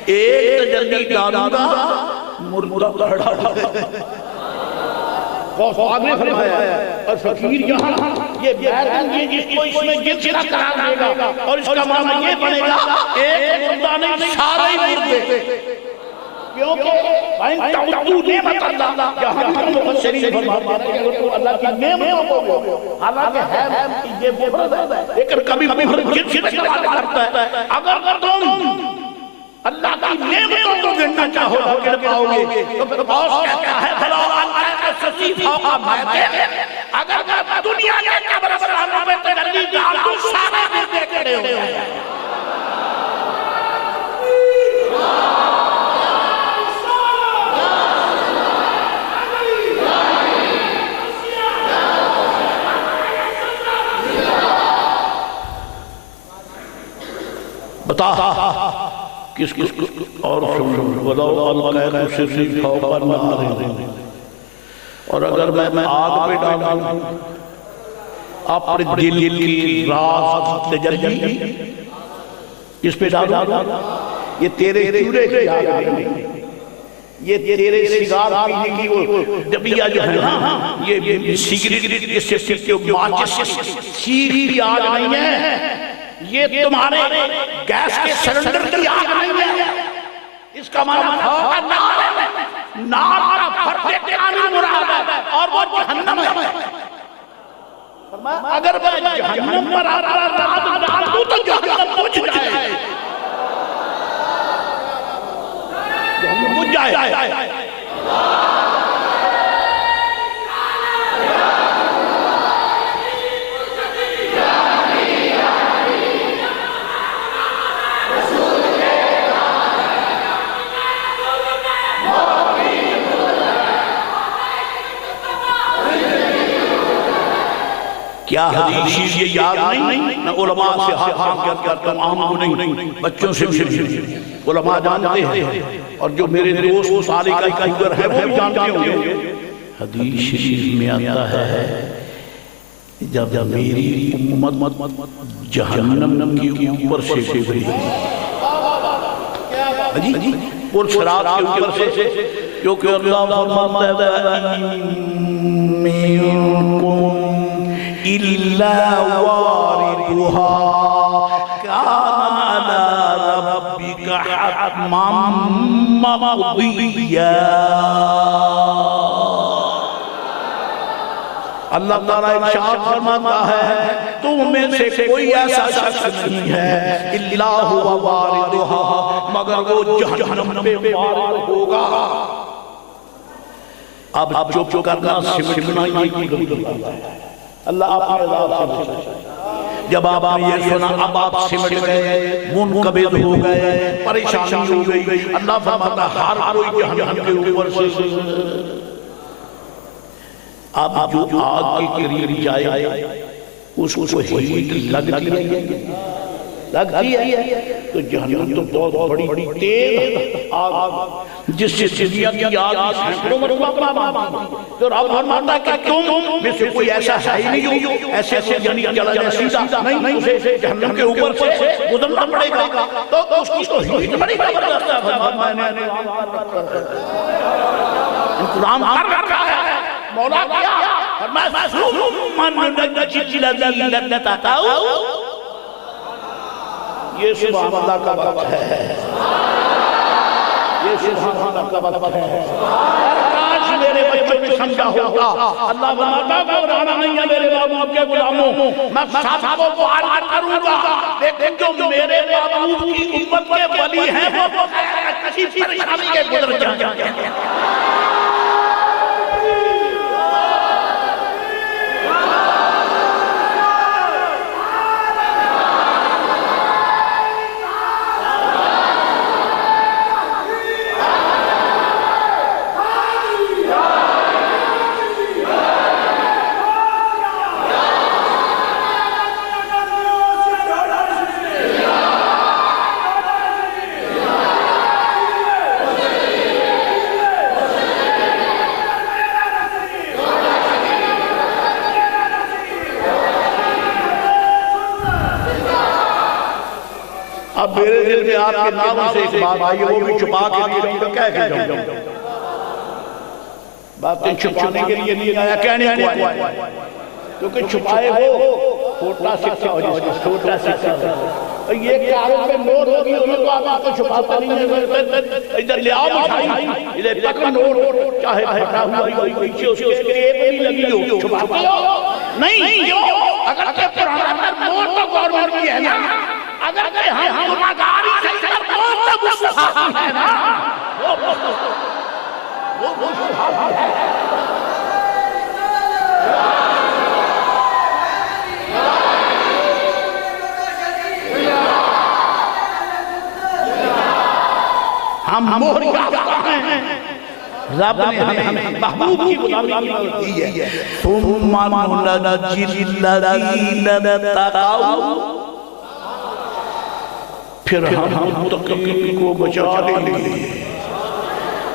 ایک تجلی ڈالوں گا مردہ پہ ڈالا۔ غوث نے فرمایا اور فقیر یہاں یہ بیعت ہے جس کو اس میں جن سے قرار دے گا، اور اس کا معنی یہ بنے گا ایک مردہ نہیں سارے مردے، کیونکہ تعدو نعمت اللہ، یہاں ہم مفسرین فرماتے ہیں کہ تو اللہ کی نعمتوں کو حالانکہ ہے یہ مفرد ہے لیکن کبھی مفرد جن سے استعمال کرتا ہے۔ اگر تم اللہ کی نعمتوں کو گننا چاہو تو گر پاؤ گے، تو پھر غوث کہتا ہے بھلا اللہ سچی فوق ميت، اگر میں دنیا کے قبرستانوں میں تجلی ڈال دوں سارے مردے کھڑے ہو جائیں۔ بتا کس اور وَلَوْ أَلْقَيْتُ سِرِّي فَوْقَ النَّارِ، اور اگر میں آگ پہ ڈالوں اپنے دل کی راز تجلی اس پہ ڈالوں، یہ تیرے چورے کی آگ نہیں، یہ تیرے سگار پینے کی وہ ڈبیا جو ہے نا، یہ سگریٹ اس سے پیتے ہو ماچس سیری کی آگ نہیں ہے، یہ تمہارے گیس کے سلنڈر کی آگ نہیں ہے، اس کا معنی فوق نار ہے، نار کا فرق کامل مراد ہے اور وہ جہنم ہے۔ اگر میں جہنم پر ڈال دوں تو جہنم بجھ جائے، جہنم بجھ جائے۔ کیا حدیث یہ یاد نہیں؟ میں علماء سے ہاتھ کرتا ہوں، عام کو نہیں، بچوں سے بھی علماء جانتے ہیں، اور جو میرے دوست صالح کا کیگر ہے وہ بھی جانتے ہوں گے۔ حدیث شریف میں آتا ہے جب میری امت جہنم کی اوپر سے گزری، اور شراب کے اوپر سے، کیونکہ اللہ فرماتا ہے منکم الا واردها کان علی ربک حتما مقضیا۔ اللہ تعالیٰ ارشاد فرماتا ہے تم میں سے کوئی ایسا شخص نہیں ہے الا هو واردها مگر وہ جہنم میں وارد ہوگا۔ اب چپ کرنا سمجھنا یہ غلط ہے، اللہ آپ نے عذاب سے بچا۔ جب آپ نے یہ سنا اب آپ سمجھ گئے، منقبض ہو گئے، پریشانی ہو گئی، اللہ فرماتا ہر کوئی جہنم کے اوپر سے۔ اب جو آگ کے قریب جائے اس کو ہیٹ لگتی ہے تو جہنم تو بہت بڑی تیز آگ جس سے دنیا کی آگ سینکڑوں مرتبہ تو رب فرماتا ہے کہ تم میں سے کوئی ایسا ہے ہی نہیں ہو ایسے یعنی چلا جائے سیدھا نہیں، اسے جہنم کے اوپر سے گزرنا پڑے گا، تو اس کی تو ہیٹ بڑی زبردست ہے۔ قرآن کر رہا ہے مولا کیا فرمایا ثم ننجی الذین اتقوا۔ یہ سبحان اللہ کا وقت ہے، یہ سبحان اللہ کا وقت ہے۔ کاش میرے بچوں نے سمجھا ہوگا، اللہ فرماتا ہے گھبرانا نہیں ہے میرے محبوب کے غلاموں، میں سب کو پار کروں گا، لیکن جو میرے محبوب کی امت کے ولی ہیں وہ کسی پریشانی کے گزر جائیں گے۔ اب میرے دل میں آپ کے نام سے ایک بات آئی، وہ بھی چھپا کے لیے نہیں تو کہہ کے جاؤں، باتیں چھپانے کے لیے نہیں آیا، کہنے کو آیا، کیونکہ چھپائے ہو چھوٹا سکھا ہو جائے، چھوٹا سکھا ہو، یہ کاروں پہ نوٹ ہوگی ہوئی تو آپ کو چھپاتا نہیں ہے، ادھر لے آؤ مٹھائی، ادھر پکڑ نوٹ، چاہے پھٹا ہوا ہی پیچھے اس کے کریب بھی لگی ہو، چھپاتے ہو نہیں، کیوں؟ اگر کہ پرانا نوٹ تو گورنمنٹ کی ہے نا، اگر کہ ہم گناہگاری سے موت تک مصطفیٰ ہے نا، وہ مصطفیٰ ہے۔ ہم مہر یافتہ ہیں، رب نے ہمیں محبوب کی غلامی دی ہے۔ ثم ننجی الذین اتقوا، پھر ہم متقین کو بچا لیں گے۔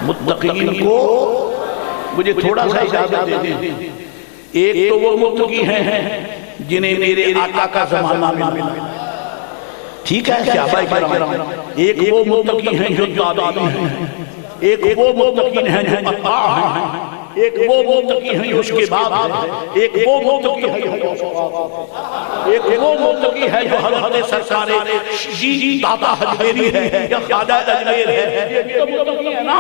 متقین کو مجھے تھوڑا سا اجازت دے دیں، ایک تو وہ متقی ہیں جنہیں میرے آقا کا زمانہ ملا، ٹھیک ہے صحابہ کرام، ایک وہ متقی ہیں جو تابعین ہیں، ایک وہ متقین ہیں جو اتباع ہیں، ایک وہ متقی ہیں جو اس کے بعد ہیں، ایک وہ متقی ہے جو ایک وہ متقی ہے جو حضرت سرکار داتا حجویری ہے یا خواجہ اجمیر ہے، یہ بھی تو متقی ہے نا۔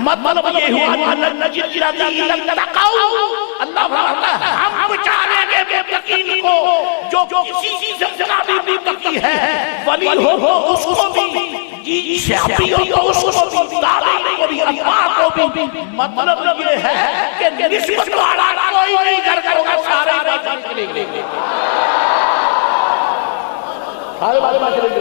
مطلب یہ ہوا ننجی الذین اتقوا، اللہ فرماتا ہے ہم بچاریں گے متقین کو، جو کسی سے بھی متقی ہے، ولی ہو اس کو بھی، صحابی ہو اس کو بھی، تابعین کو بھی، اتباع کو بھی۔ مطلب یہ ہے کہ نسبت والا کوئی نہیں کر ہوگا، سارے بات چلے گے، سارے بات چلے گے۔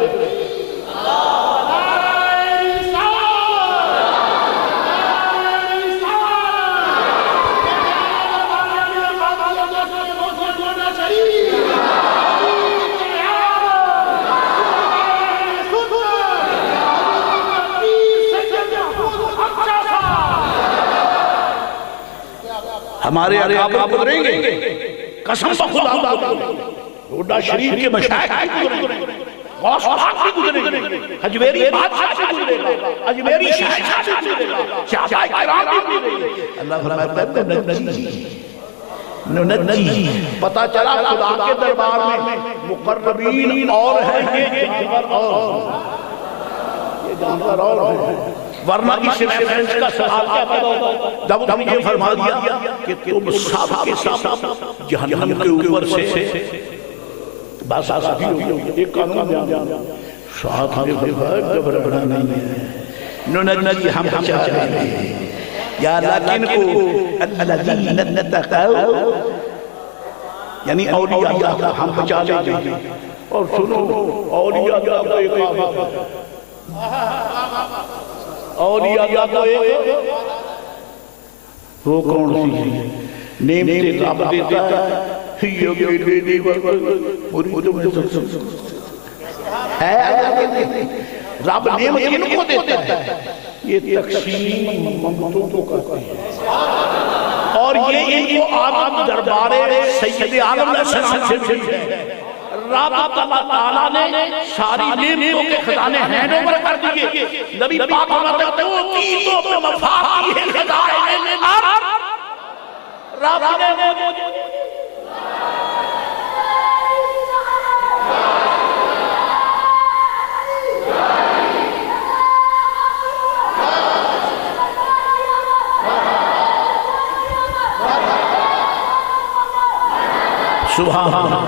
اللہ ہمارے اکابر گزریں گے، قسم بخدا روڈا شریف کے مشائخ بھی گزریں گے، غوث پاک بھی گزریں گے، حجویری بادشاہ بھی گزرے گا، اجمیری شہنشاہ بھی گزرے گا، صحابہ کرام بھی گزرے گا۔ اللہ فرماتا ہے ننجی، پتہ چلا خدا کے دربار میں مقربین اور ہیں، یہ جانور اور ہیں، ورنہ اس ریفرنس کا سوال کیا پیدا ہوتا ہے جب ہم یہ فرما دیا کہ تم سب کے سب جہنم کے اوپر سے بس آسافی ہوگی، ایک قانون جان ساتھ ہمیں گھبرنا نہیں ہے، ننجی ہم بچا رہے ہیں یا لیکن کو الذین اتقوا، یعنی اولیاء اللہ کا ہم بچا لیں گے۔ اور سنو اولیاء اللہ کا ایک آباد، اولیاء اللہ کا ایک وہ کون سی ہے نعمت رب دیتا ہے، یہ میری مرید میں ہے رب نعمت ان کو دیتا ہے، یہ تقسیم ممتوں کو کرتے ہیں، اور یہ ان کو آدم دربار سید عالم علیہ السلام سے ملی ہے۔ رب تعالیٰ نے ساری نعمتوں کے خزانے ہینڈ اوور کر دیے، نبی پاک فرماتے ہیں وہ چیزوں پہ وفا کی ہے خزائن الارض، رب نے سبحان اللہ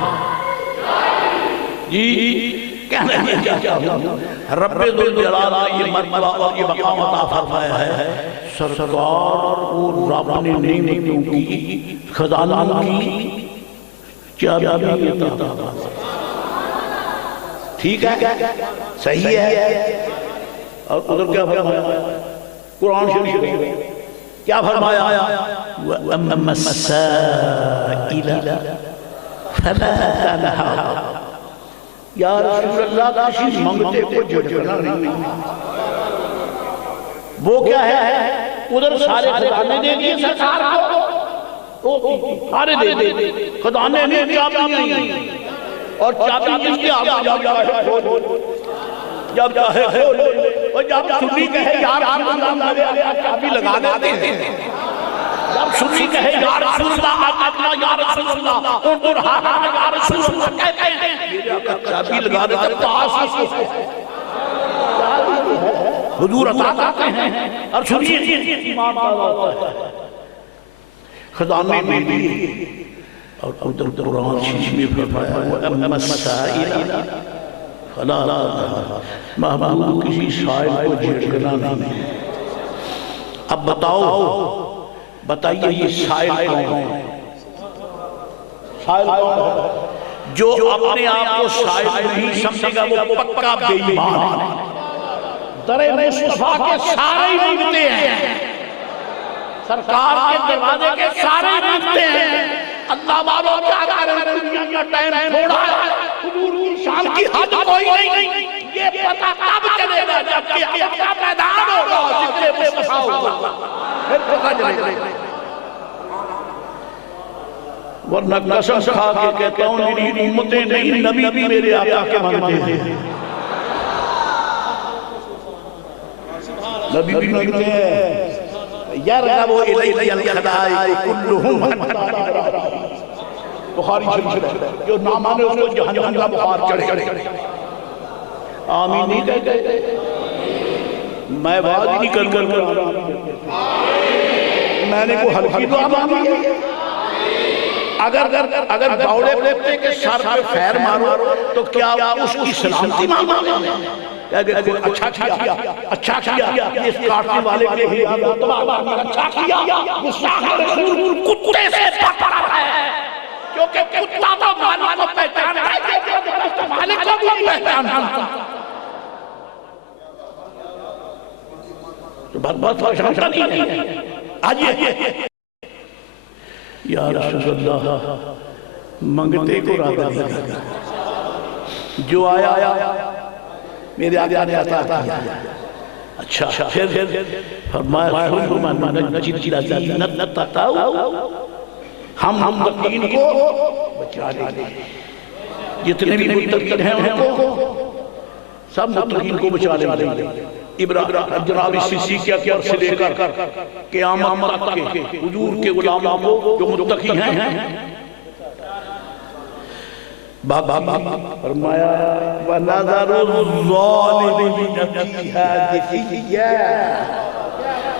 جی کہنا یہ چاہتا ہوں رب ذوالجلال نے یہ مرتبہ اور یہ مقام عطا فرمایا ہے، سرکار اور رب نے نعمتوں کی خزانوں کی چابی عطا فرمایا، ٹھیک ہے صحیح ہے۔ اور ادھر کیا فرمایا قرآن شریف کیا فرمایا، وَأَمَّا السَّائِلَ فَلَا تَنْهَرْ، یا رسول اللہ کسی منگتے کو جھجھنا نہیں، وہ کیا ہے ادھر سارے خزانے دے دیے سرکار کو، سارے دے دیے خزانے نے چابی نہیں، اور چابی جس کے آگے جب چاہے کھول، اور جب سنی کہے یا رسول اللہ میرے آگے چابی لگا دیتے ہیں، جب سنی کہے یا رسول اللہ اپنا یا رسول اللہ انظر ہاں یا رسول اللہ کہتے ہیں، چابی لگا دیتے ہیں، پاس حضور عطا کرتے ہیں۔ اور سنیے ایمان پیدا ہوتا ہے، خزانے میں بھی اور ادھر قرآن شریف میں فرمایا وَأَمَّا السَّائِلَ فَلَا تَنْهَرْ، محبوب کسی سائل کو جھٹکنا نہیں۔ اب بتائیے یہ سائل کون ہے؟ سائل کون ہے؟ جو اپنے آپ کو سائل نہیں سمجھے گا وہ پکا بے ایمان ہے۔ در مصطفیٰ کے سارے ہی مانگتے ہیں، سرکار کے دروازے کے سارے ہی مانگتے ہیں، اللہ والو کیا کریں دنیا کا ٹائم تھوڑا ہے، حضور کی شان کی حد کوئی نہیں، یہ پتہ کب چلے گا جب کہ حق کا میدان ہوگا، ذکر مصطفیٰ ہوگا، پھر پتہ چلے گا۔ ورنہ قسم کھا کے کہتا ہوں میری امتیں نہیں، نبی بھی میرے آقا کے مانتے ہیں، نبی بھی مانتے ہیں۔ یرغب الیہ الخلائق کلہم، بخاری شریف ہے جو نہ مانے اس کو جہنم کا بخار چڑھے، آمین نہیں کہتے، میں بات نہیں کر میں نے کو ہلکی دعا مانگی ہے، اگر دوڑے پھرتے کے سر پہ خیر مارو تو کیا اس کی سلامتی مانگو؟ اچھا کیا اس کاٹنے والے کے لیے اچھا کیا، گستاخ رسول کتے سے پکڑا ہے، کیونکہ کتا تو مالک کو پہچان ہے، مالک کو بھی پہچان ہے، تو بات پہچانتا نہیں ہے۔ آئیے یا رسول اللہ منگتے کو راضی کیا، جو آیا میرے آقا نے عطا کیا، اچھا پھر فرمایا ہم متقین کو بچا لیں گے، جتنے بھی متقین ہیں ان کو سب متقین کو بچا لیں گے۔ جناب السیسی کے اکبر سے لے کر قیامت تک کے حضور کے غلاموں کو جو متقی ہیں فرمایا وَنَذَرُ الظَّالِمِينَ فِيهَا جِثِيًّا،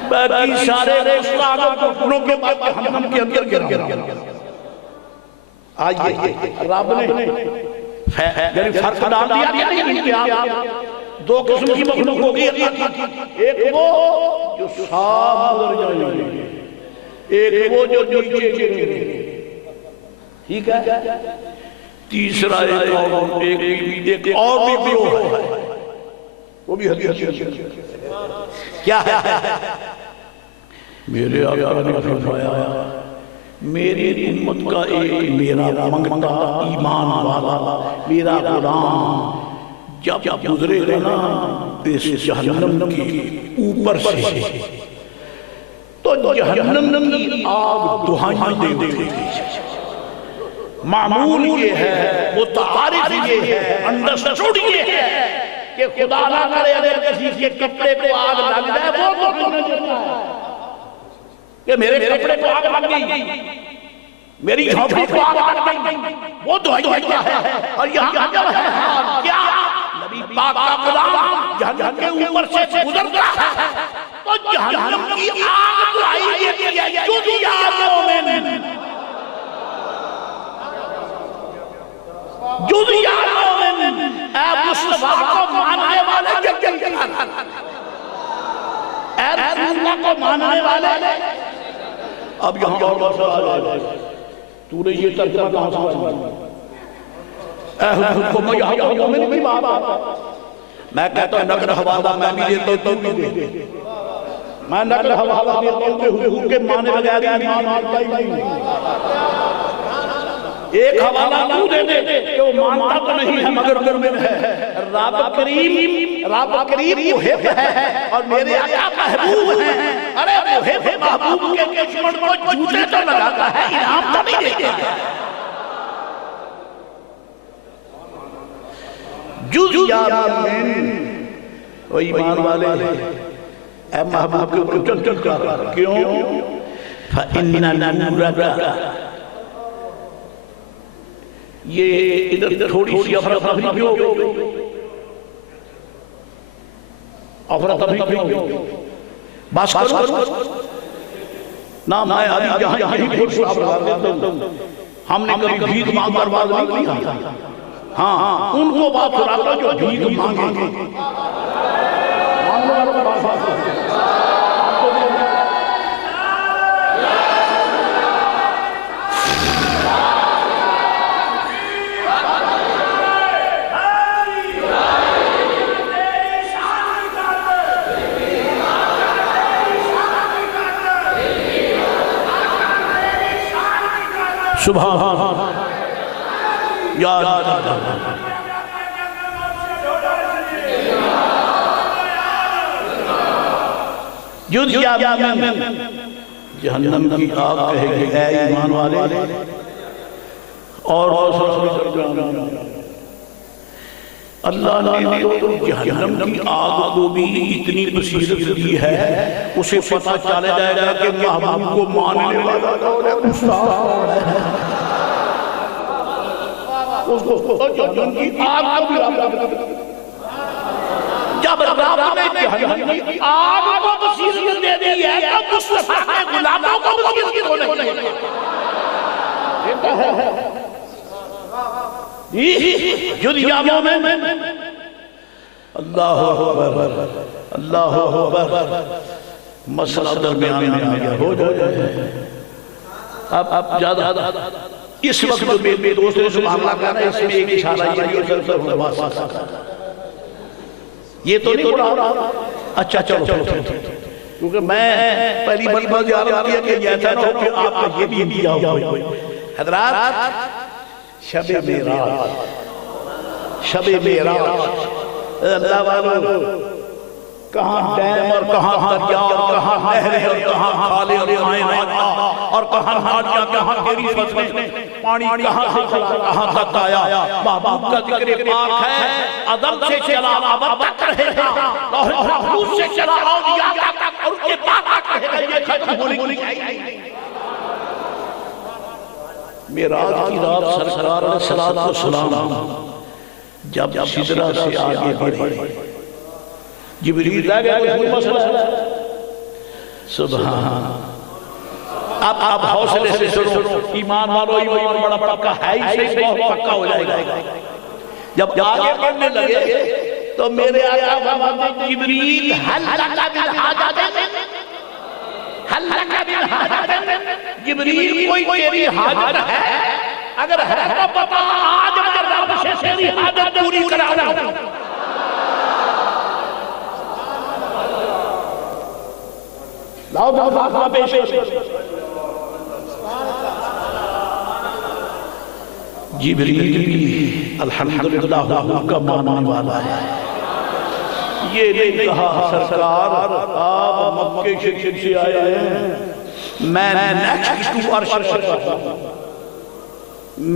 باقی سارے گستاخوں کو گناہوں کے بعد جہنم کے اندر گرا۔ آئیے رب نے یعنی فرق ڈال دیا ان کے آپ دو قسم کی مخلوق ہوگی اللہ کی، ایک وہ جو صاف گزر جائیں گے، ایک وہ جو نیچے گریں گے، ٹھیک ہے؟ تیسرا ایک اور بھی گروہ ہے، وہ بھی حدیث کیا ہے؟ میرے آقا نے فرمایا میری امت کا ایک میرا منگتا ایمان والا میرا غلام جب گزرے گا نا اس جہنم کی اوپر سے تو جہنم کی آگ دہائیں دے گی۔ معمول یہ ہے، متعارف یہ ہے، انڈرسٹوڈ یہ ہے کہ خدا نہ کرے اگر کسی کے کپڑے کو آگ لگ جائے وہ تو ہمیں جاتا ہے کہ میرے کپڑے کو آگ لگ گئی، میری جھوپڑی کو آگ لگ گئی، وہ دعائی ہوتا ہے۔ اور یہاں جب ہے کیا نبی پاک کا غلام جہنم کے اوپر سے گزرتا ہے تو جہنم کی آگ دعائی دیتی ہے جو دیا مومن جزیات مومن، اے مصطفیٰ کو ماننے والے جل جل اے رسول اللہ کو ماننے والے۔ اب یہاں اور مسئلہ آ جائے، تو نے یہ ترجمہ کہاں سے اے حکم یہاں مومن بھی بات، میں کہتا ہوں نقل حوالہ میں بھی دیتا ہوں تو بھی دے، میں نقل حوالہ دیتا ہوں کہ حضور کے ماننے بغیر ایمان آتا ہی نہیں۔ ایک حوالہ تو دے دے کہ وہ مانتا تو نہیں ہے مگر مومن ہے۔ رب کریم محب ہے اور میرے آقا محبوب ہیں۔ ارے محب محبوب کے دشمن کو جوتے تو لگاتا ہے، انعام تو نہیں دیتے ہیں۔ جز یا مومن وہ ایمان والے اے محبوب کے اوپر چل چل کر کیوں؟ فَإِنَّ نُورَكَ، یہ ادھر تھوڑی سی افراتفری بھی ہو گئی، افراتفری بھی ہو گئی، بس کرو نا میں ابھی جہاں یہیں پھر صاحب رہا دیتا ہوں، ہم نے کبھی بھیک مانگ برباد نہیں کیا، ہاں ان کو بات سناتا جو بھیک مانگیں گے۔ سبحان یا جہنم کی آگ کہے گی اے ایمان والے اور اللہ نے تو جہنم کی آگ کو بھی اتنی بصیرت دی ہے، اسے پتہ چلے جائے گا کہ محبوب کو ماننے والا کون ہے، اس کو جہنم کی آگ کو بھی جب رب نے جہنم کی آگ کو بصیرت دے دی ہے تو مصطفیٰ کے غلاموں کو بصیرت ہونے لگے۔ جد یا مومن اللہ اکبر اللہ اکبر، مسئلہ درمیان میں آ گیا ہو جائے۔ اب زیادہ اس وقت جو میرے دوست نے سبحان اللہ کہا ہے اس میں ایک اشارہ یہ تو نہیں پڑھا۔ اچھا چلو کیونکہ میں پہلی بات یاد کیا کہ یہ تھا کہ آپ کا یہ بھی دیا ہوا حضرات شب معراج اللہ والوں کہاں ڈیم اور کہاں دریا اور کہاں نہریں اور کہاں کھالے اور کائنات اور کہاں نالیاں کہاں تیری فصلیں پانی کہاں سے چلا کہاں تک آیا محبوب کا ذکر پاک ہے عدم سے چلا ابد تک رہے گا لوح محفوظ سے چلا اولیاء تک اور ان کے بعد تک رہے گا یہ ختم ہونے کی معراج کی رات سرکار علیہ السلام جب سدرہ سے آگے بڑھے جبریل آ گیا کوئی مسئلہ ہے سبحان اب حوصلے سے سنو ایمان والو ایمان بڑا پکا ہے ہی صحیح بہت پکا ہو جائے گا جب آگے بڑھنے لگے تو میرے آقا فرماتے جبریل حل لکا بالحاجات حل لکا بالحاجات جبریل کوئی تیری حاجت ہے اگر ہے تو پتا آج میں رب سے تیری حاجت پوری کرانا ہوں لاؤ دعوت پیش جبریل بھی الحمدللہ حکم کا ماننے والا ہے یہ نہیں کہا سرکار آپ مکے شکر سے آئے ہیں میں نیکسٹ ٹو عرش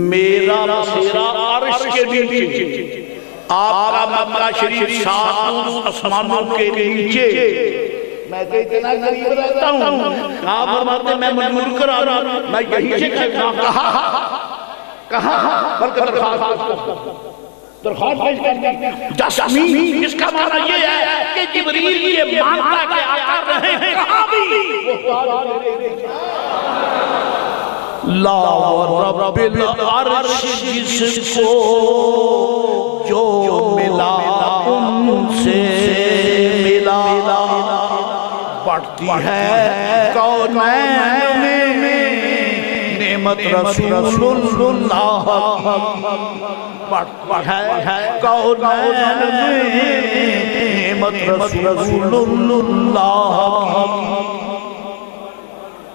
میرا مسیرہ عرش کے نیچے آپ کا مکہ شریف ساتوں آسمانوں کے نیچے میں تو اتنا قریب رہتا ہوں آپ فرماتے میں مجبور کر آ رہا میں یہی سے کہاں بلکہ درخواست پیش کرتی جاسمین اس کا معنی یہ ہے کہ جبریل یہ مانتا کہ آقا رہے ہیں کہاں بھی لا رب العرش جس کو جو ملا ان سے ملا بڑھتی ہے کونین میں نعمت رسول اللہ بڑھتی ہے کونین میں نعمت رسول اللہ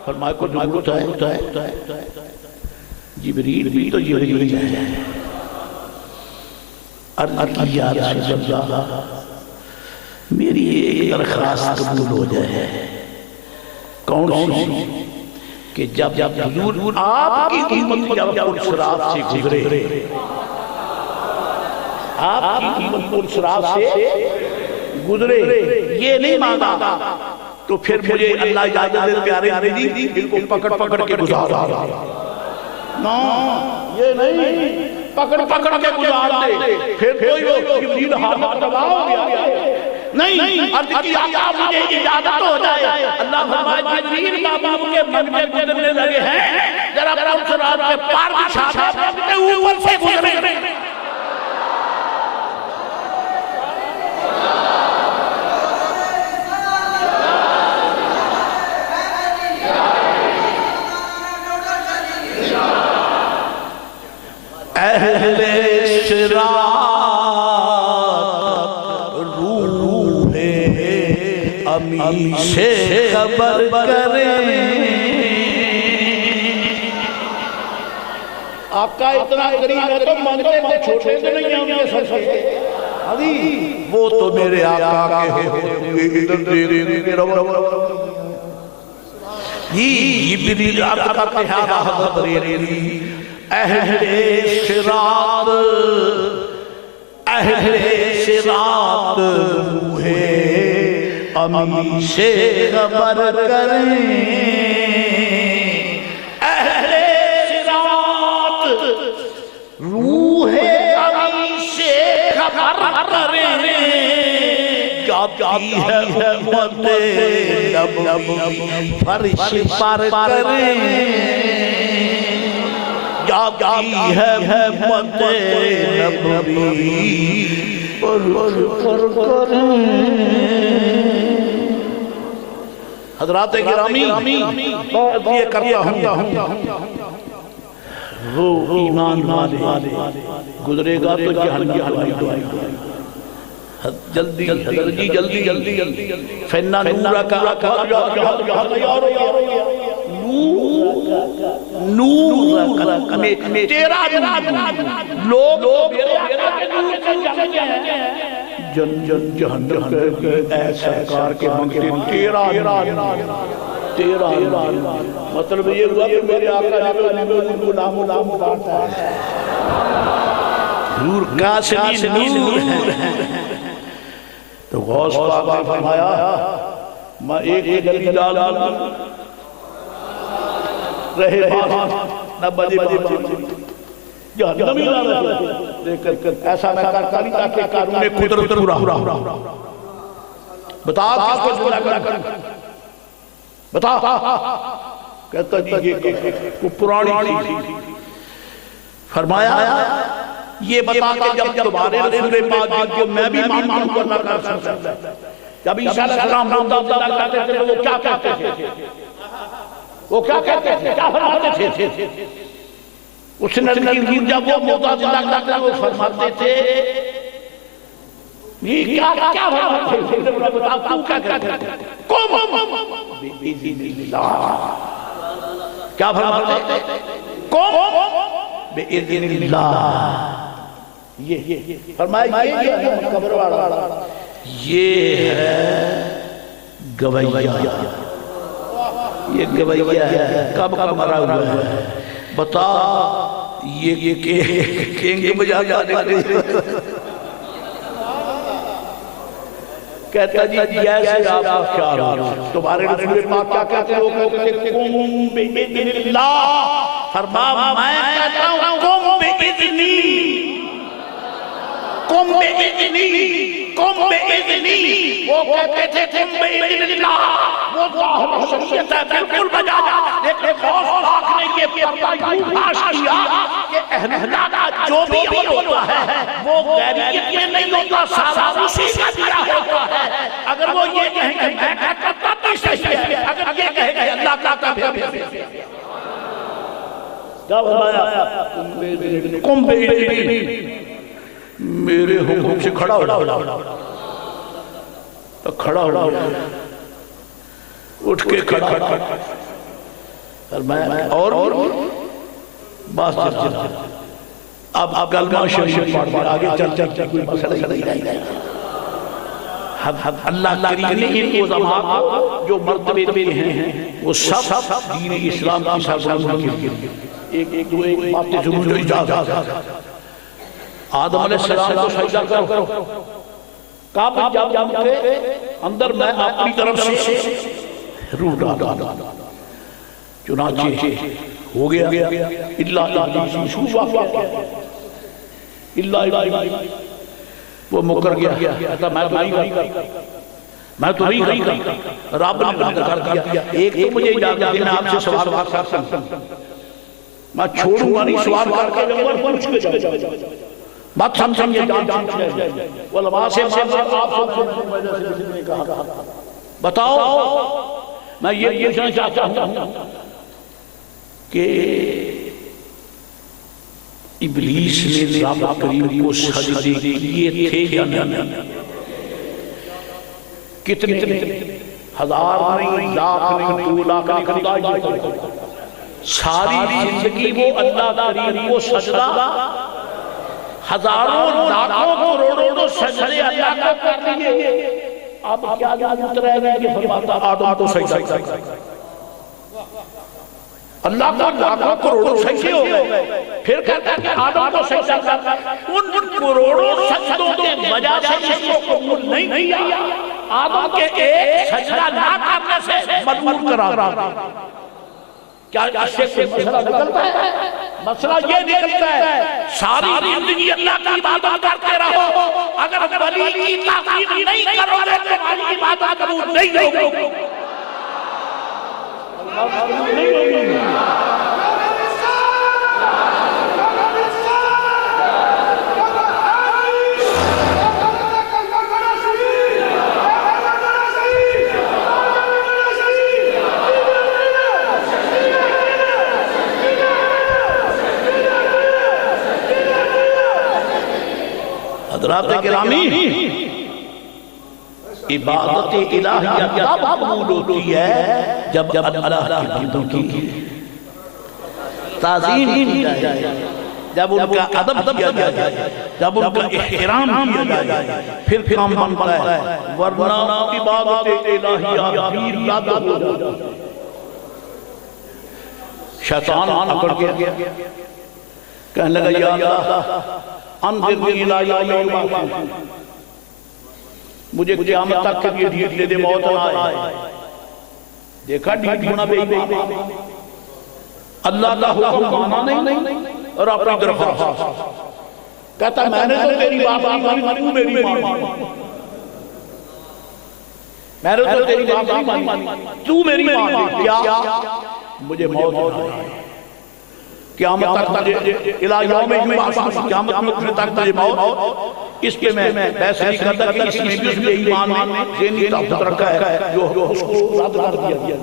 فرمائے کو ضرورت ہے جبریل بھی تو جبریل ہے عرض یا رسول اللہ میری ایک درخواست قبول ہو جائے کون سی کہ جب حضور آپ کی امت جب پرسرات سے گزرے آپ کی امت پرسرات سے گزرے یہ نہیں مانگا تو پھر مجھے اللہ اجازت دے پیارے نبی دل کو پکڑ کے گزار نا یہ نہیں پکڑ کے گزار دے پھر کوئی وہ جبریل حاضر تباہ ہو گیا نہیں عرض کی آقا مجھے اجازت ہو جائے اللہ فرمائے جبریل محبوب کے من میں گزرنے لگے ہیں ذرا پرسرات کے پار بچھا دے اوپر سے گزرے اہل شراط روح امی سے خبر کریں آقا اتنا قریب ہے تو مانتے ہیں چھوٹے سے نہیں ہم یہ سر سکتے وہ تو میرے آقا کے ادھر دے یہ جبریل آقا کے حضرت بریلی اہل صراط روح امی سے خبر کریں اہل صراط روح امی سے خبر کریں جاتی ہے امت نبوی فرش پر کریں جاتی ہے امت نبوی حضرات گرامی یہ کرتا ہوں وہ ایمان والے گزرے گا تو جہنم جلدی جلدی فینا نورا کا نور تیرا لوگ جن جن جہنم کہے اے سرکار کے منگتے تیرا مطلب یہ ہوا کہ میرے آقا نے غلام ڈالتا ہے نور قاسمی نور ہے. تو غوث پاک نے فرمایا میں ایک جلدی ڈال رہے بات نہ بجے جہنم ہی نہ رہے لیکن ایسا میں کرتا نہیں تاکہ قانون قدرت پورا بتا کس کو جھولا کر بتا کہتا جی یہ پرانی چیز. فرمایا یہ بتا کہ جب تمہارے رسول پاک جو میں بھی مانوں کو اللہ کا رسول ہے جب عیسیٰ علیہ السلام اللہ کہتے تھے وہ کیا کہتے تھے وہ کیا کہتے تھے کیا فرماتے تھے اس نے جب وہ موتا زندہ کرتے وہ فرماتے تھے یہ کیا فرماتے تھے بتا تو کیا کہتے تھے کیا فرماتے تھے بِإِذْنِ اللَّهِ یہ فرمایا یہ قبر والا یہ ہے گویہ یہ گویہ ہے کب کا مرا ہوا ہے بتا یہ کہیں بجا جانے کے کہتا جی جیسے آپ خیال ہو تمہارے رسول پاک کیا کہتے ہیں وہ کہتے ہیں قم بِإِذْنِ اللَّهِ فرما میں کہتا ہوں قم بِإِذْنِ قم بِإِذْنِ قم بِإِذْنِ وہ کہتے تھے قم بِإِذْنِ اللہ وہ ظاہر شخصیت ہے بالکل بجا لیکن غوث پاک نے یہ پردہ یوں پاش کیا کہ احمدہ کا جو بھی عمل ہوتا ہے وہ غیریت میں نہیں ہوتا سارا اسی کا دیا ہوتا ہے. اگر وہ یہ کہیں کہ میں کہتا تب بھی صحیح ہے اگر یہ کہیں کہ اللہ کا بھی کیا فرمایا قم بِإِذْنِ میرے حکم سے کھڑا ہو کھڑا ہو اٹھ کے کھڑا اور بس اب کلمہ شریف پڑھ کر آگے چل کوئی مسئلہ نہیں رہے اللہ کریم نے ان علماء کو جو مرتبے میں ہیں وہ سب دین اسلام کی سربراہی کی ایک بات ضرور جو اجازت آدم علیہ السلام کو سجدہ کرو کعبہ جب کے اندر میں اپنی طرف سے روح ڈالا چنانچہ ہو گیا اللہ ابلیس واقع اللہ وہ مکر گیا کہتا میں تو نہیں کرتا رب نے کر دیا ایک تو مجھے اجازت دینا آپ سے سوال کرتا ہوں میں چھوڑوں گا نہیں سوال کر کے جب پوچھ کے جاؤں بات سمجھیں یہ جان چاہیے علماء سے آپ سے کہا بتاؤ میں یہ پوچھنا چاہتا ہوں کہ ابلیس نے رب کریم کو سجدے کیے تھے یا نہیں کتنے ہزار نہیں لاکھ نہیں 2 لاکھ نہیں ساری زندگی وہ اللہ کریم کو سجدہ ہزاروں لاکھوں کروڑوں سجدے اللہ کو کر دیئے اب کیا ضرورت رہ گئی کہ فرماتا آدم کو سجدہ کر اللہ کو لاکھوں کروڑوں سجدے ہو گئے پھر کہتا ہے کہ آدم کو سجدہ کر ان کروڑوں سجدوں کے وجہ سے اس کو قبول نہیں کیا آدم کے ایک سجدہ نہ کرنے سے مجبور کرا کیا اس سے مسئلہ نکلتا ہے مسئلہ یہ نکلتا ہے ساری زندگی اللہ کی عبادت کرتے رہو اگر ولی کی تعظیم نہیں کرو گے تمہاری عبادت قبول نہیں ہوگی حضرات گرامی عبادت الہیہ تب قبول ہوتی ہے جب اللہ کی بندوں کی تعظیم کی جائے جب ان کا ادب کیا جائے، جب ان کا احترام کیا جائے، پھر کام بنتا ہے، ورنہ عبادت الہیہ پیر یاد ہو جائے۔ شیطان اکڑ گیا، کہنے لگا یا اللہ انظرنی الی یوم یبعثون، مجھے قیامت تک کے لیے ڈھیٹ لے دے، موت نہ آئے۔ دیکھا ڈھیٹ ہونا بے ایمان، اللہ کا حکم مانا نہیں اور اپنی درخواست کہتا میں نے تو تیری بات مانی، تو میری مانی، میں نے تو تیری بات مانی، تو میری مانی، کیا مجھے موت نہ آئے، قیامت تک مجھے الہ یوم یبعثون، قیامت تک مجھے موت۔ اس پہ میں بحث نہیں کرتا کہ اس میں بھی اس میں ایمان میں ذہنی طاقت رکھا ہے جو اس کو رد کر دیا۔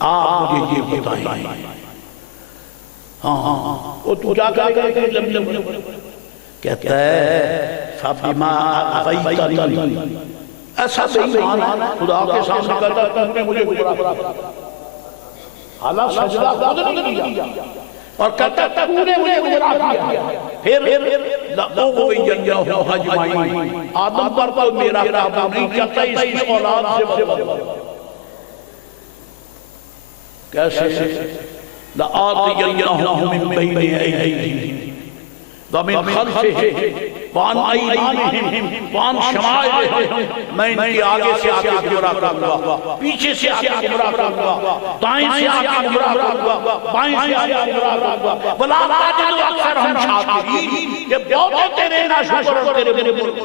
آپ مجھے یہ بتائیں، ہاں وہ تو جا کر کہ لم کہتا ہے فَبِمَا أَغْوَيْتَنِي، ایسا بے ایمان خدا کے سامنے کہتا ہے تو نے مجھے گمراہ کیا، حالانکہ سجدہ خود نہیں کیا، اور کہتا ہے تو نے مجھے گمراہ کیا۔ پھر لَأُغْوِيَنَّهُمْ أَجْمَعِينَ، آدم پر میرا قابو نہیں چلتا، اس کی اولاد سے بدل کیسے لَآتِيَنَّهُمْ مِنْ بَيْنِ أَيْدِيهِمْ وَمِنْ خَلْفِهِمْ وَعَنْ أَيْمَانِهِمْ وَعَنْ شَمَائِلِهِمْ، میں ان کے آگے سے آ کے گمراہ کروں گا، پیچھے سے آ کے گمراہ کروں گا، دائیں سے آ کے گمراہ کروں گا، بائیں سے آ کے گمراہ کروں گا، وَلَا تَجِدُ أَكْثَرَهُمْ شَاكِرِينَ، کہ بہت تیرے ناشکر اور تیرے ملک۔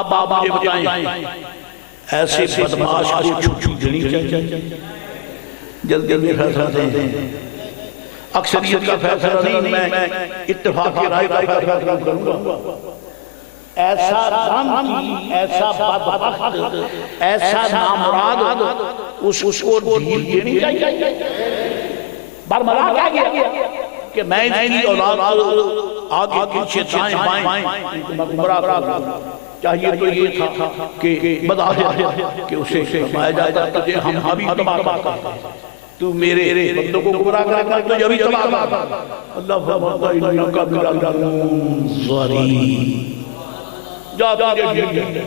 اب آپ مجھے بتائیں ایسے بدماش کو چھوٹنی چاہیے، جلدی فیصلہ دیں، اکثریت کا فیصلہ نہیں، میں اتفاقی رائے کا فیصلہ کروں گا۔ ایسا ظالم، ایسا بدبخت، ایسا نامراد، اس کو ڈھیل دینی چاہیے۔ برملا کیا گیا کہ میں ان کی اولاد آگے پیچھے دائیں بائیں گمراہ کروں، چاہیے تو یہ تھا کہ بظاہر کہ اسے فرمایا جاتا تجھے ہم ابھی تباہ کرتے ہیں، تو میرے بندوں کو گمراہ کرتا ہے تو یہ بھی تباہ کرتا ہے۔ اللہ فرماتا ہے انکا لَمِنَ الظَّالِمِینَ، جا تجھے ڈھیل دے،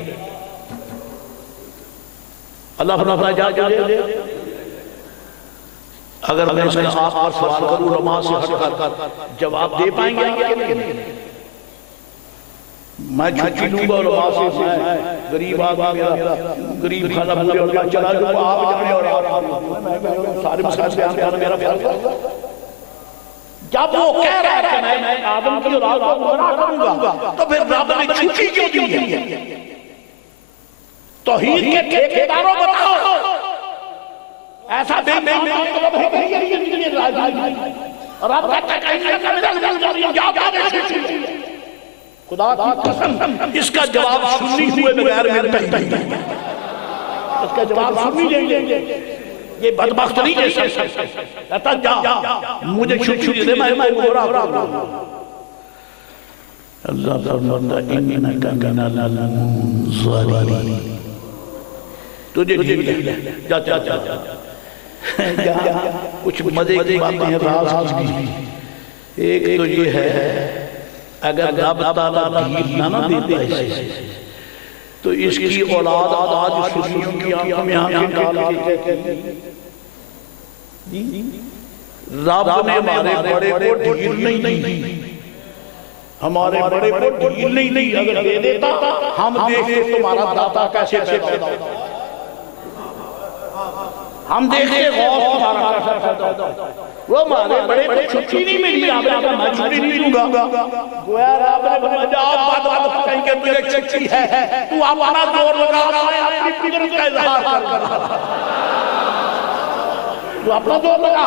اللہ فرماتا ہے جا تجھے۔ اگر میں اس کا آپ پر سوال کروں علماء سے ہٹ کر جواب دے پائیں گے کہ نہیں؟ میں چھٹی لوں گا علماء سے، میں غریب آدمی، میرا غریب خانہ پورے اور میں چلا جوں گا، آپ جانے اور سارے مسائل بیان کرنا میرا فیصلہ۔ جب وہ کہہ رہا ہے کہ میں آدم کی اولاد کو گمراہ کروں گا، تو پھر رب نے چھٹی کیوں دی ہے؟ توحید کے ٹھیکیداروں بتاؤ، ایسا بے مطلب ہے اور آپ کہتا ہے خدا کی قسم اس کا جواب سنی ہوئے بغیر ملتا ہی نہیں، اس کا جواب سنی جائیں گے، یہ بدبخت نہیں جیسا کہتا جا مجھے چھٹی دے، میں گمراہ کروں۔ اللہ فرماتا ہے انکا من الظالمین، تجھے ڈھیل دے، جا جا جا جا۔ کچھ مزے کی باتیں ہیں راز کی، ایک تو یہ ہے اگر رب تعالیٰ ڈھیل نہ دیتا اسے تو اس کی اولاد آج سنیوں کی آنکھوں میں آنکھیں ڈال کے کہتی رب نے ہمارے بڑے کو ڈھیل نہیں دی، ہمارے بڑے کو ڈھیل نہیں دی، اگر دے دیتا ہم دیکھتے تمہارا داتا کیسے پیدا ہوتا، ہم دیکھتے غوث تمہارا کیسے پیدا ہوتا، وہ ہمارے بڑے کو چھٹی نہیں ملی، آپ نے میں چھٹی نہیں دوں گا، گویا رب نے بھجا آپ بات کہیں کہ تجھے چھٹی ہے، تو اپنا زور لگا رہا ہے، اپنی قدرت کا اظہار کر رہا تو اپنا زور لگا،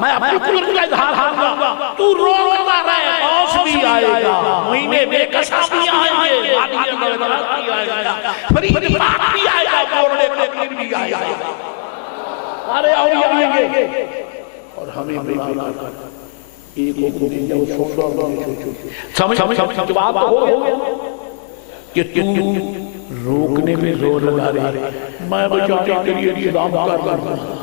میں اپنی قدرت کا اظہار کروں، تو رو لگا رہا ہے، غوث بھی آئے گا، مہینے بے قصہ بھی آئیں گے، وادی مغرب بھی آئے گا، فرید پاک بھی آئے گا، بورڈے تقریر بھی آئے گا، سارے اولیاء آئیں گے اور ہمیں بلا کر ایک کو دے جاؤ سمجھ جواب ہو گیا کہ تو روکنے پہ زور لگا رہے میں بچانے کے لیے انتظام کر رہا ہوں،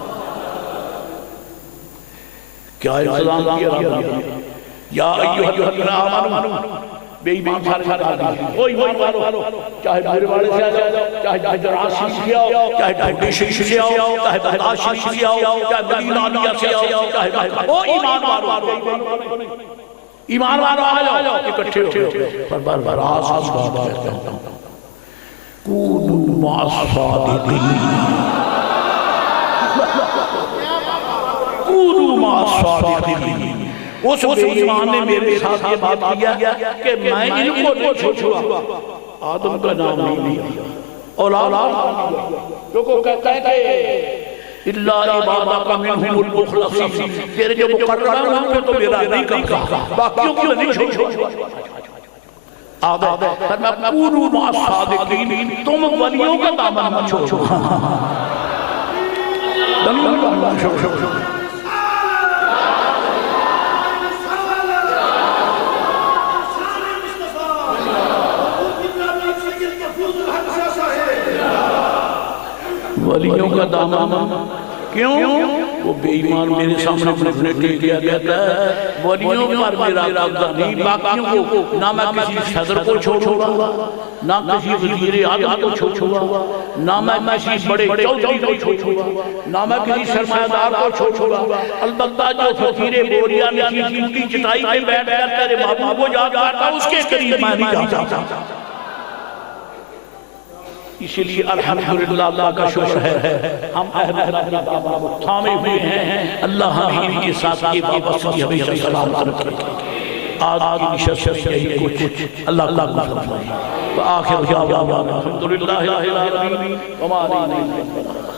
کیا التزام کیا رب نے؟ یا ایھا الذین آمنوا بے ایمان سارے نکال دیجیے، وہ ایمان والو چاہے میرے والے سے آ جاؤ، چاہے حجرات شریف سے آؤ، چاہے ڈھونڈی شریف سے آؤ، چاہے بغداد شریف سے آؤ، چاہے مدینہ عالیہ سے آؤ، چاہے مکہ، وہ ایمان والو ایمان والو آ جاؤ اکٹھے ہو پر براز کی بات کہتا ہوں، کونوا مع الصادقین، کونوا مع الصادقین۔ اس بے ایمان نے میرے ساتھ یہ بات کیا کہ میں ان کو نہیں چھوڑا، آدم کا نام نہیں لیا، اولاد جو کو کہتا ہے کہ اللہ عبادک منہم المخلصین، تیرے جو مقرر ہیں ان پہ تو میرا نہیں قبضہ، باقیوں کو نہیں چھوڑا۔ آگے فرمایا کونوا مع الصادقین، تم ولیوں کا دامن مت چھوڑو۔ ولیوں کا دامن کیوں؟ وہ بے ایمان میرے سامنے اپنے ٹیک لیا کہتا ہے ولیوں پر میرا قبضہ نہیں، باقیوں کو نہ میں کسی صدر کو چھوڑوں گا، نہ کسی وزیر اعظم کو چھوڑوں گا، نہ میں کسی بڑے چودھری کو چھوڑوں گا، نہ میں کسی سرمایہ دار کو چھوڑوں گا، البتہ جو فقیر بوریا نے کی چٹائی پہ بیٹھ کر تیرے محبوب کو یاد کرتا اس کے قریب میں نہیں جاتا۔ اسی لیے الحمدللہ اللہ کا شکر ہے ہم اہل اللہ کی بابا تھامے ہوئے ہیں، اللہ ہمیں کے ساتھ کی وابستگی ہمیشہ سلامت رکھے۔ آج کی نشست یہی کچھ اللہ کو فرمائے۔ وآخر دعوانا الحمدللہ رب العالمین وما علینا الا البلاغ۔